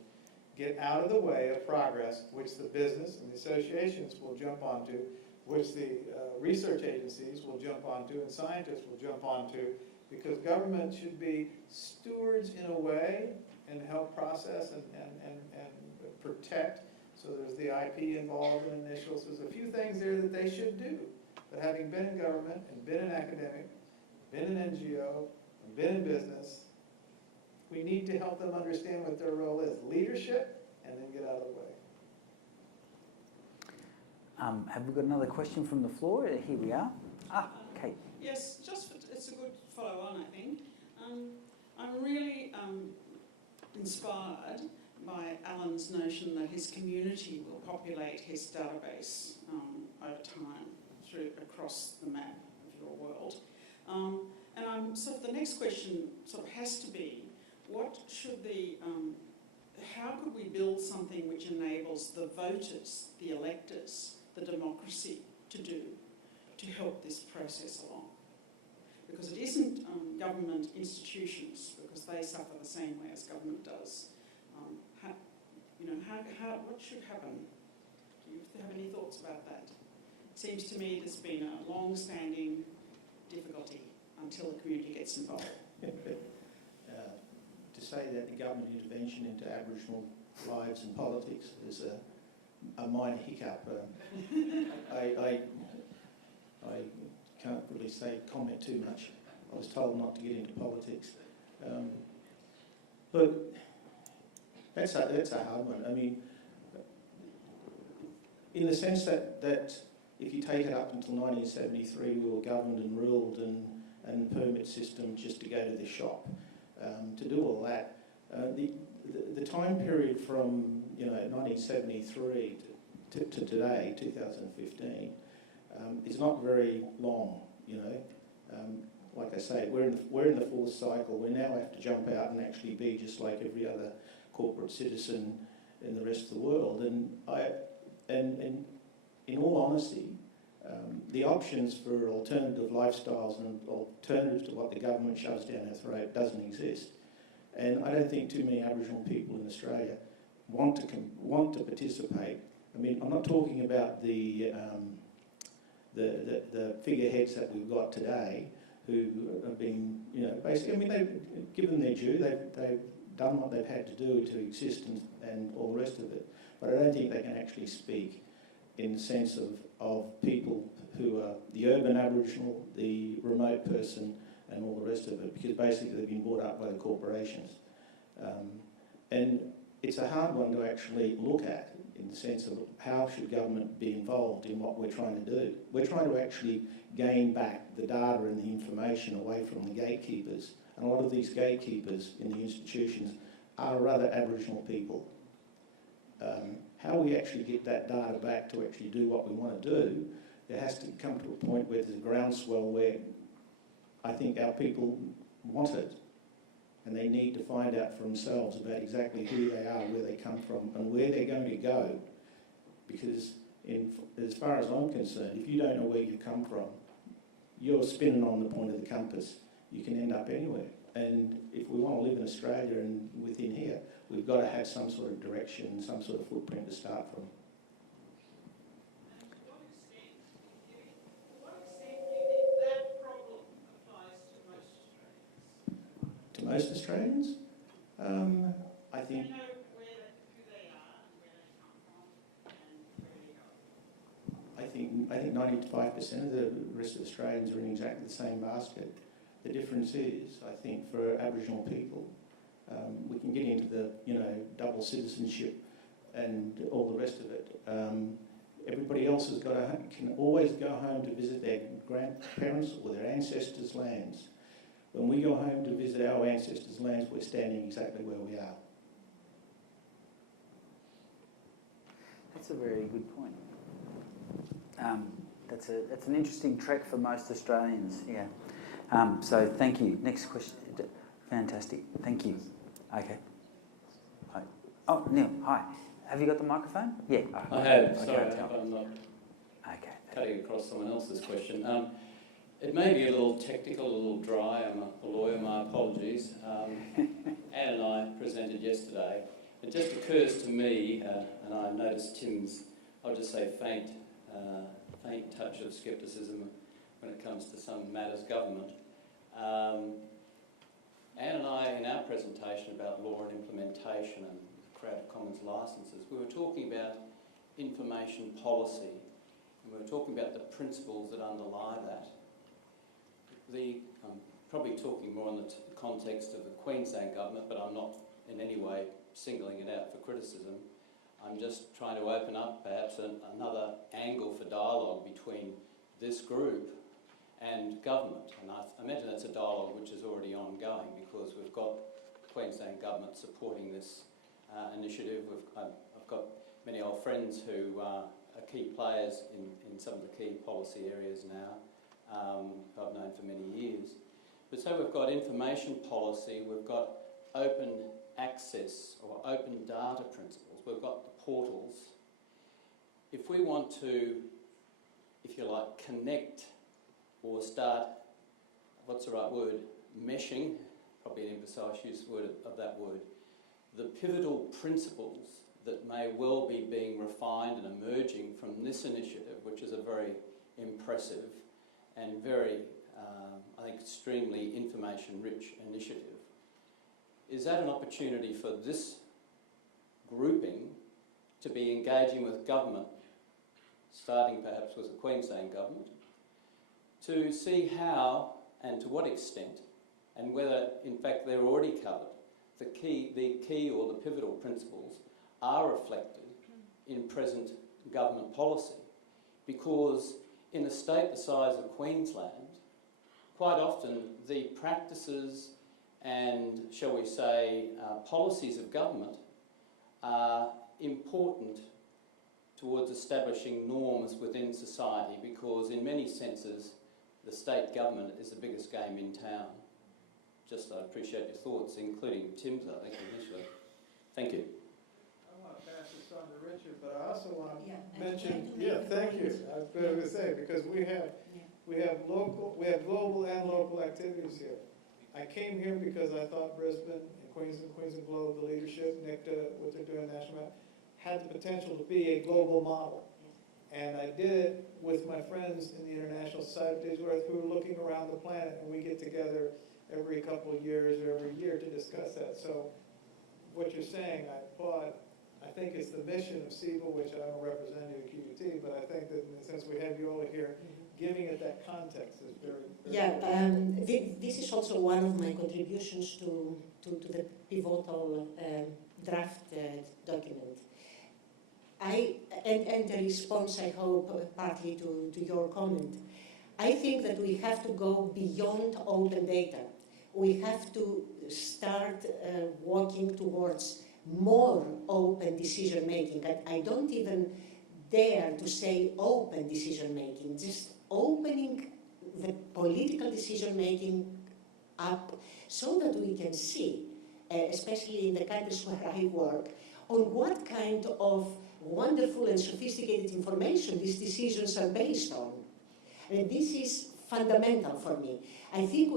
get out of the way of progress, which the business and the associations will jump onto, which the research agencies will jump onto, and scientists will jump onto, because government should be stewards in a way and help process and protect. So there's the IP involved in initials. There's a few things there that they should do. But having been in government and been an academic, been an NGO, and been in business, we need to help them understand what their role is. Leadership, and then get out of the way. Have we got another question from the floor? Here we are. Kate. Yes, it's a good follow-on, I think. I'm really inspired by Alan's notion that his community will populate his database over time across the map of your world. And the next question has to be, how could we build something which enables the voters, the electors, the democracy to help this process along? Because it isn't government institutions, because they suffer the same way as government does. What should happen? Do you have any thoughts about that? It seems to me there's been a long-standing difficulty until the community gets involved. To say that the government intervention into Aboriginal lives and politics is a minor hiccup. I can't really comment too much. I was told not to get into politics. But that's a hard one. I mean, in the sense that if you take it up until 1973, we were governed and ruled and permit system just to go to the shop. To do all that, the time period from 1973 to today, 2015, is not very long. Like I say, we're in the fourth cycle. We now have to jump out and actually be just like every other corporate citizen in the rest of the world. And in all honesty, the options for alternative lifestyles and alternatives to what the government shoves down our throat doesn't exist. And I don't think too many Aboriginal people in Australia want to participate. I mean, I'm not talking about the figureheads that we've got today who have been, basically, I mean, they've given their due, they've done what they've had to do to exist and all the rest of it. But I don't think they can actually speak in the sense of people who are the urban Aboriginal, the remote person, and all the rest of it, because basically they've been brought up by the corporations. And it's a hard one to actually look at in the sense of how should government be involved in what we're trying to do. We're trying to actually gain back the data and the information away from the gatekeepers. And a lot of these gatekeepers in the institutions are rather Aboriginal people. How we actually get that data back to actually do what we want to do, there has to come to a point where there's a groundswell where I think our people want it, and they need to find out for themselves about exactly who they are, where they come from, and where they're going to go. Because as far as I'm concerned, if you don't know where you come from, you're spinning on the point of the compass. You can end up anywhere. And if we want to live in Australia and within here, we've got to have some sort of direction, some sort of footprint to start from. To most Australians? I think... I think 95% of the rest of Australians are in exactly the same basket. The difference is, I think, for Aboriginal people, we can get into the, double citizenship and all the rest of it. Everybody else can always go home to visit their grandparents or their ancestors' lands. When we go home to visit our ancestors' lands, we're standing exactly where we are. That's a very good point. That's an interesting trek for most Australians. Yeah. So thank you. Next question. Fantastic. Thank you. Okay. Hi. Oh, Neil. Hi. Have you got the microphone? Yeah. I have. Okay, Sorry, I'm not cutting across someone else's question. It may be a little technical, a little dry. I'm a lawyer. My apologies. Anne and I presented yesterday. It just occurs to me, and I noticed Tim's, I'll just say faint touch of scepticism when it comes to some matters government. Anne and I, in our presentation about law and implementation and Creative Commons licences, we were talking about information policy, and we were talking about the principles that underlie that. I'm probably talking more in the context of the Queensland government, but I'm not in any way singling it out for criticism. I'm just trying to open up perhaps another angle for dialogue between this group and government. And I imagine that's a dialogue which is already ongoing because we've got Queensland government supporting this initiative. I've got many old friends who are key players in some of the key policy areas now, who I've known for many years. But so we've got information policy, we've got open access or open data principles, we've got the portals. If we want to, if you like, connect or start, what's the right word, meshing, probably an imprecise use of that word, the pivotal principles that may well be being refined and emerging from this initiative, which is a very impressive and very, I think, extremely information-rich initiative. Is that an opportunity for this grouping to be engaging with government, starting perhaps with the Queensland government, to see how and to what extent, and whether in fact they're already covered, the key or the pivotal principles are reflected in present government policy? Because in a state the size of Queensland, quite often the practices and, shall we say, policies of government are important towards establishing norms within society, because in many senses the state government is the biggest game in town. Just I appreciate your thoughts, including Tim's, I think, initially. Thank you. I want to pass this on to Richard, but I also want to mention, thank you. I was going to say, because we have global and local activities here. I came here because I thought Brisbane and Queens and Globe, the leadership, NICTA, what they're doing national, had the potential to be a global model. And I did it with my friends in the International Society of Days Worth, who are looking around the planet, and we get together every couple of years or every year to discuss that. So what you're saying, I applaud. I think it's the mission of CEBA, which I don't represent you at QUT, but I think that in the sense we have you all here, giving it that context is very, very this is also one of my contributions to the pivotal draft document. And a response, I hope, partly to your comment. I think that we have to go beyond open data. We have to start working towards more open decision making. I don't even dare to say open decision making, just opening the political decision making up so that we can see, especially in the countries where I work, on what kind of wonderful and sophisticated information these decisions are based on. And this is fundamental for me. I think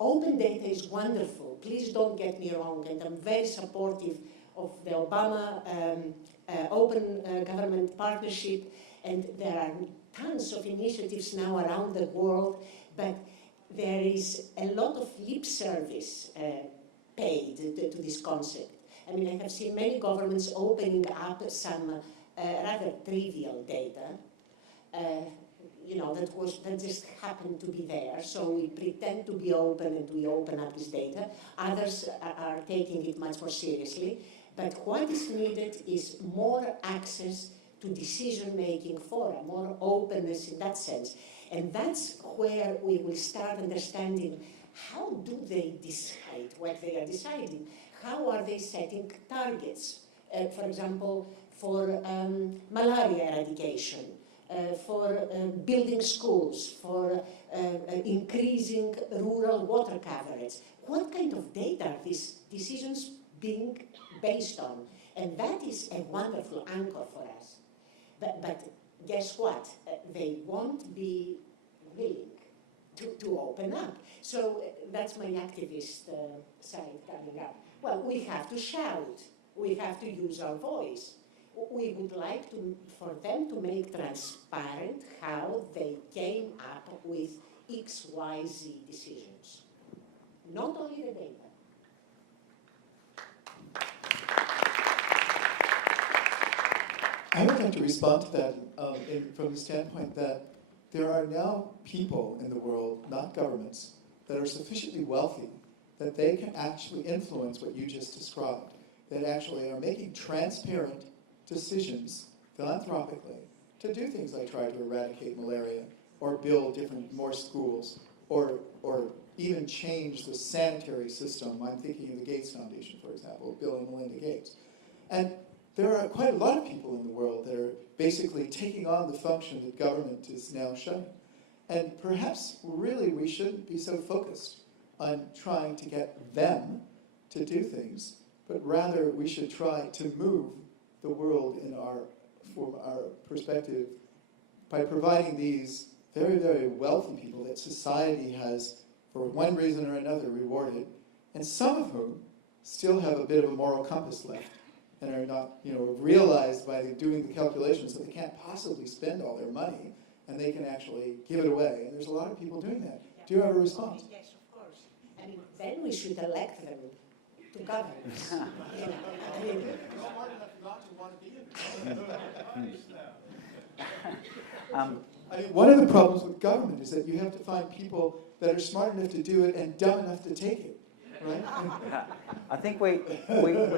open data is wonderful. Please don't get me wrong, and I'm very supportive of the Obama Open Government Partnership, and there are tons of initiatives now around the world, but there is a lot of lip service paid to this concept. I mean, I have seen many governments opening up some rather trivial data, that just happened to be there. So we pretend to be open and we open up this data. Others are taking it much more seriously. But what is needed is more access to decision-making fora, more openness in that sense. And that's where we will start understanding how do they decide what they are deciding? How are they setting targets? For example, for malaria eradication, for building schools, for increasing rural water coverage. What kind of data are these decisions being based on? And that is a wonderful anchor for us. But guess what? They won't be willing to open up. So that's my activist side coming up. Well, we have to shout. We have to use our voice. We would like for them to make transparent how they came up with X, Y, Z decisions. Not only the data. I would like to respond to that from the standpoint that there are now people in the world, not governments, that are sufficiently wealthy that they can actually influence what you just described, that actually are making transparent decisions philanthropically to do things like try to eradicate malaria or build more schools or even change the sanitary system. I'm thinking of the Gates Foundation, for example, Bill and Melinda Gates. And there are quite a lot of people in the world that are basically taking on the function that government is now showing. And perhaps really we shouldn't be so focused on trying to get them to do things, but rather we should try to move the world from our perspective by providing these very, very wealthy people that society has, for one reason or another, rewarded, and some of whom still have a bit of a moral compass left and are not, realized by doing the calculations that they can't possibly spend all their money and they can actually give it away. And there's a lot of people doing that. Do you have a response? Yes, of course. I mean, then we should elect them to governance. One of the problems with government is that you have to find people that are smart enough to do it and dumb enough to take it, right? I think we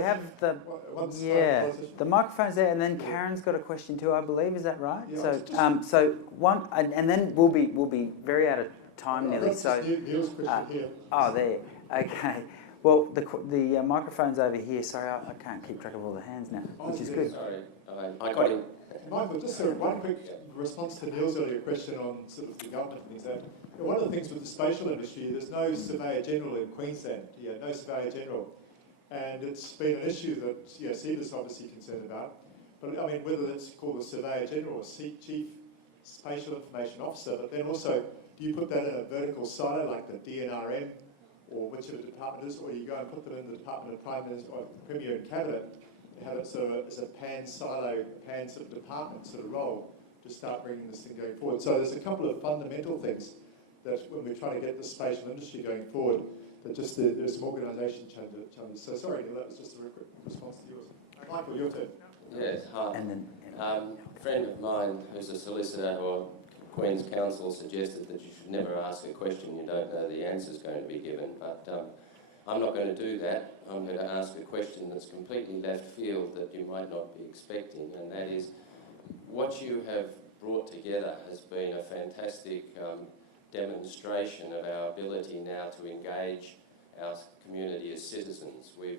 have the microphone's there, and then Karen's got a question too, I believe. Is that right? Yeah, so one, and then we'll be very out of time nearly. So Neil's question here. Oh, there. Okay. Well, the microphone's over here. Sorry, I can't keep track of all the hands now, which is good. Sorry, I got him. Michael, just one quick response to Neil's earlier question on sort of the government things. That one of the things with the spatial industry, there's no Surveyor General in Queensland. No Surveyor General, and it's been an issue that CEBA's obviously concerned about. But I mean, whether it's called a Surveyor General or Chief Spatial Information Officer, but then also, do you put that in a vertical silo like the DNRM or whichever department it is, or you go and put them in the Department of Prime Minister or Premier and Cabinet, and have it sort of as a pan sort of department sort of role to start bringing this thing going forward. So there's a couple of fundamental things that when we're trying to get the spatial industry going forward, that just there's some organisation challenges. So sorry, Neil, that was just a quick response to yours. Michael, your turn. Yes, hi. And then A friend of mine who's a solicitor or Queen's Counsel suggested that you should never ask a question you don't know the answer's going to be given, but I'm not going to do that. I'm going to ask a question that's completely left field that you might not be expecting, and that is, what you have brought together has been a fantastic demonstration of our ability now to engage our community as citizens. We've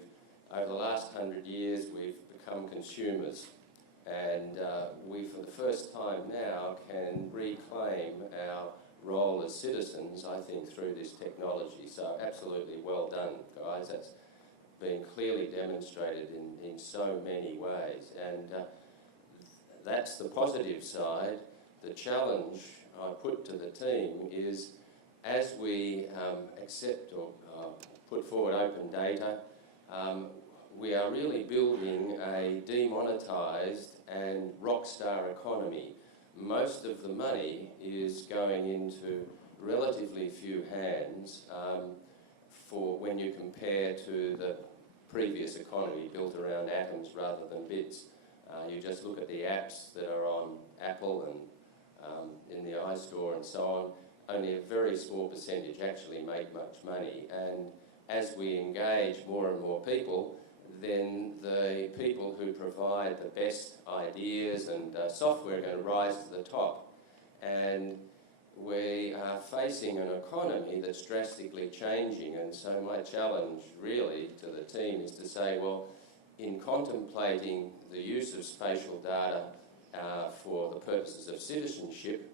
over the last 100 years we've become consumers, and we for the first time now can reclaim our role as citizens, I think, through this technology. So absolutely well done, guys. That's been clearly demonstrated in so many ways, and that's the positive side. The challenge I put to the team is, as we accept or put forward open data, we are really building a demonetised and rockstar economy. Most of the money is going into relatively few hands for when you compare to the previous economy built around atoms rather than bits. You just look at the apps that are on Apple and in the iStore and so on. Only a very small percentage actually make much money, and as we engage more and more people, then the people who provide the best ideas and software are going to rise to the top. And we are facing an economy that's drastically changing, and so my challenge really to the team is to say, well, in contemplating the use of spatial data for the purposes of citizenship,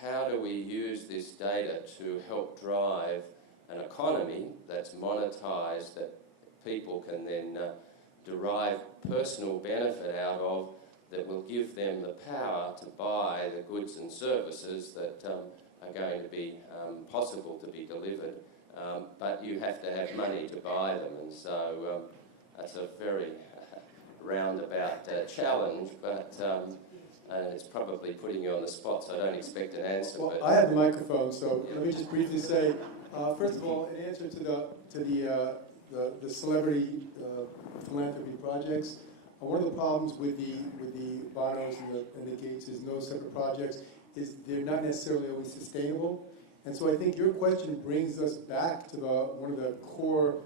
how do we use this data to help drive an economy that's monetised, that people can then derive personal benefit out of, that will give them the power to buy the goods and services that are going to be possible to be delivered, but you have to have money to buy them, and so that's a very roundabout challenge, but it's probably putting you on the spot, so I don't expect an answer. Well, but I have the microphone, so let me just briefly say, first of all, in answer to the celebrity philanthropy projects, one of the problems with the Bonos and the Gates is no separate projects is they're not necessarily always sustainable, and so I think your question brings us back to one of the core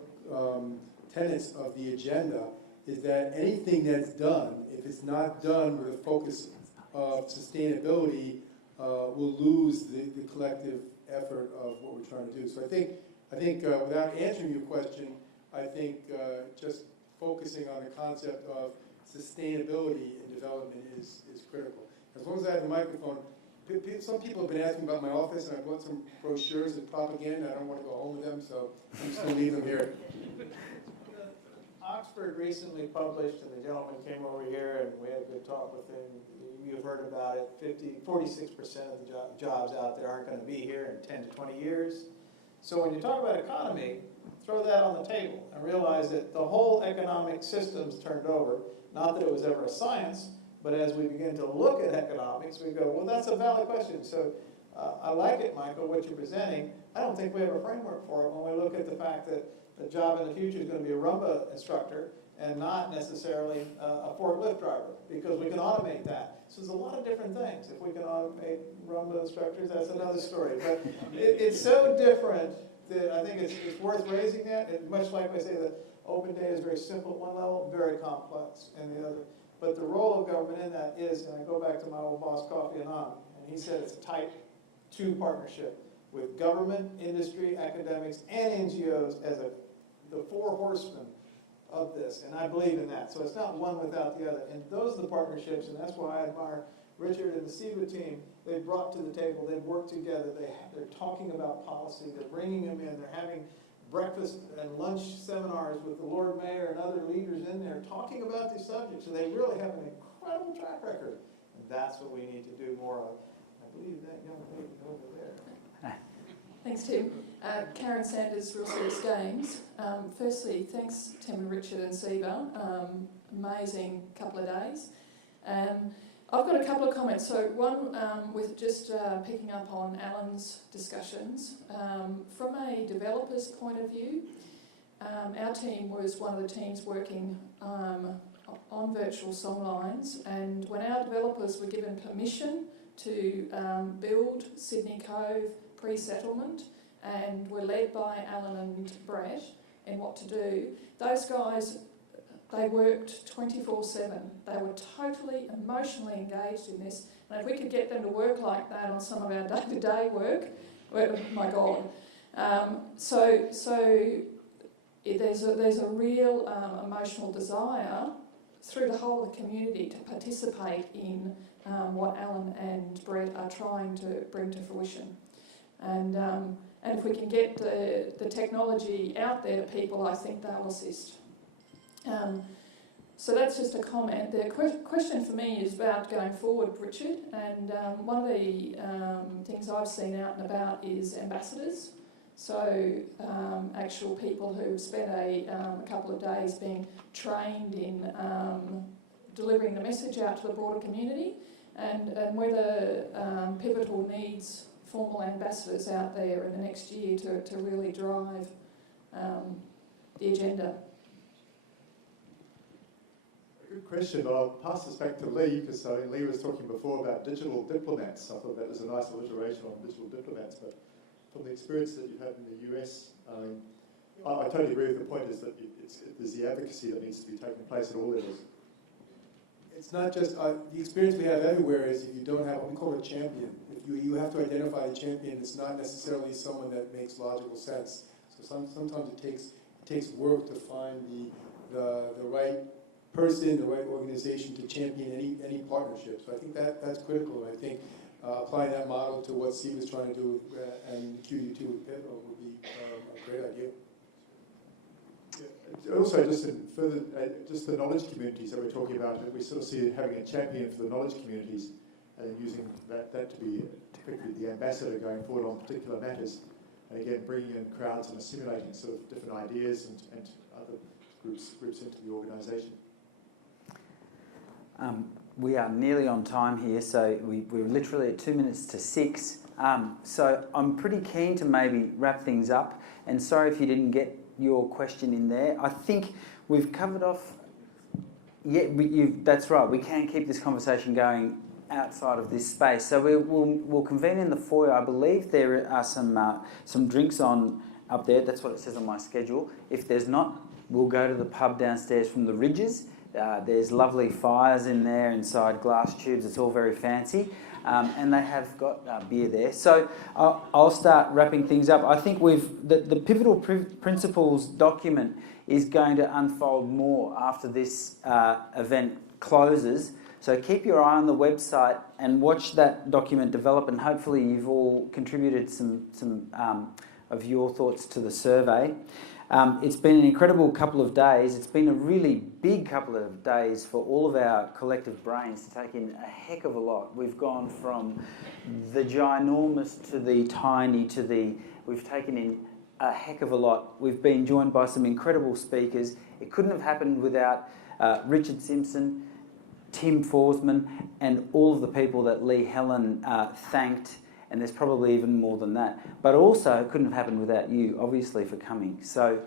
tenets of the agenda, is that anything that's done, if it's not done with a focus of sustainability, will lose the collective effort of what we're trying to do. So I think without answering your question, I think just focusing on the concept of sustainability in development is critical. As long as I have the microphone, some people have been asking about my office, and I brought some brochures of propaganda. I don't want to go home with them, so I'm just going to leave them here. Oxford recently published, and the gentleman came over here, and we had a good talk with him. You've heard about it. 46% of the jobs out there aren't going to be here in 10 to 20 years. So when you talk about economy, throw that on the table and realize that the whole economic system's turned over. Not that it was ever a science, but as we begin to look at economics, we go, well, that's a valid question. So I like it, Michael, what you're presenting. I don't think we have a framework for it when we look at the fact that the job in the future is going to be a Rumba instructor and not necessarily a forklift driver, because we can automate that. So there's a lot of different things. If we can automate Rumba instructors, that's another story. But it's so different that I think it's worth raising that. And much like I say, that open data is very simple at one level, very complex in the other. But the role of government in that is, and I go back to my old boss, Kofi Annan, and he said it's a type 2 partnership with government, industry, academics, and NGOs as the 4 horsemen of this, and I believe in that. So it's not one without the other. And those are the partnerships, and that's why I admire Richard and the SEBA team. They've brought to the table, they've worked together, they're talking about policy, they're bringing them in, they're having breakfast and lunch seminars with the Lord Mayor and other leaders in there talking about these subjects. So they really have an incredible track record, and that's what we need to do more of. I believe that young lady over there. Thanks, Tim. Karen Sanders, Real Serious Games. Firstly, thanks, Tim and Richard and SEBA. Amazing couple of days. I've got a couple of comments. So one, with just picking up on Alan's discussions. From a developer's point of view, our team was one of the teams working on virtual songlines, and when our developers were given permission to build Sydney Cove pre-settlement, and were led by Alan and Brett in what to do, those guys, they worked 24/7. They were totally emotionally engaged in this, and if we could get them to work like that on some of our day-to-day work, oh my God. So there's a real emotional desire through the whole of the community to participate in what Alan and Brett are trying to bring to fruition. And if we can get the technology out there to people, I think they'll assist. So that's just a comment. The question for me is about going forward, Richard, and one of the things I've seen out and about is ambassadors. So actual people who've spent a couple of days being trained in delivering the message out to the broader community, and whether Pivotal needs formal ambassadors out there in the next year to really drive the agenda. Good question, but I'll pass this back to Lee, because Lee was talking before about digital diplomats. I thought that was a nice alliteration on digital diplomats, but from the experience that you've had in the US, I totally agree with the point is that there's the advocacy that needs to be taking place at all levels. It's not just, the experience we have everywhere is if you don't have what we call a champion. If you have to identify a champion, it's not necessarily someone that makes logical sense. So sometimes it takes work to find the right person, the right organization to champion any partnership. So I think that's critical. And I think applying that model to what Steve is trying to do and QU2 with Pivotal would be a great idea. Yeah. Also, just in further, just the knowledge communities that we're talking about, we sort of see it having a champion for the knowledge communities and using that to be typically the ambassador going forward on particular matters. And again, bringing in crowds and assimilating sort of different ideas and other groups into the organisation. We are nearly on time here, so we're literally at 2 minutes to 6. So I'm pretty keen to maybe wrap things up, and sorry if you didn't get your question in there. I think we've covered off. Yeah, that's right. We can keep this conversation going outside of this space. So we'll convene in the foyer. I believe there are some drinks on up there. That's what it says on my schedule. If there's not, we'll go to the pub downstairs from the Ridges. There's lovely fires in there inside glass tubes. It's all very fancy. And they have got beer there. So I'll start wrapping things up. I think the Pivotal Principles document is going to unfold more after this event closes. So keep your eye on the website and watch that document develop, and hopefully you've all contributed some of your thoughts to the survey. It's been an incredible couple of days. It's been a really big couple of days for all of our collective brains to take in a heck of a lot. We've gone from the ginormous to the tiny we've taken in a heck of a lot. We've been joined by some incredible speakers. It couldn't have happened without Richard Simpson, Tim Forsman, and all of the people that Lee Helen thanked. And there's probably even more than that. But also, it couldn't have happened without you, obviously, for coming. So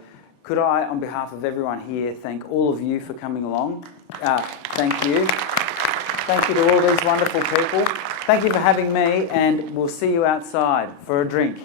could I, on behalf of everyone here, thank all of you for coming along. Thank you. Thank you to all these wonderful people. Thank you for having me, and we'll see you outside for a drink.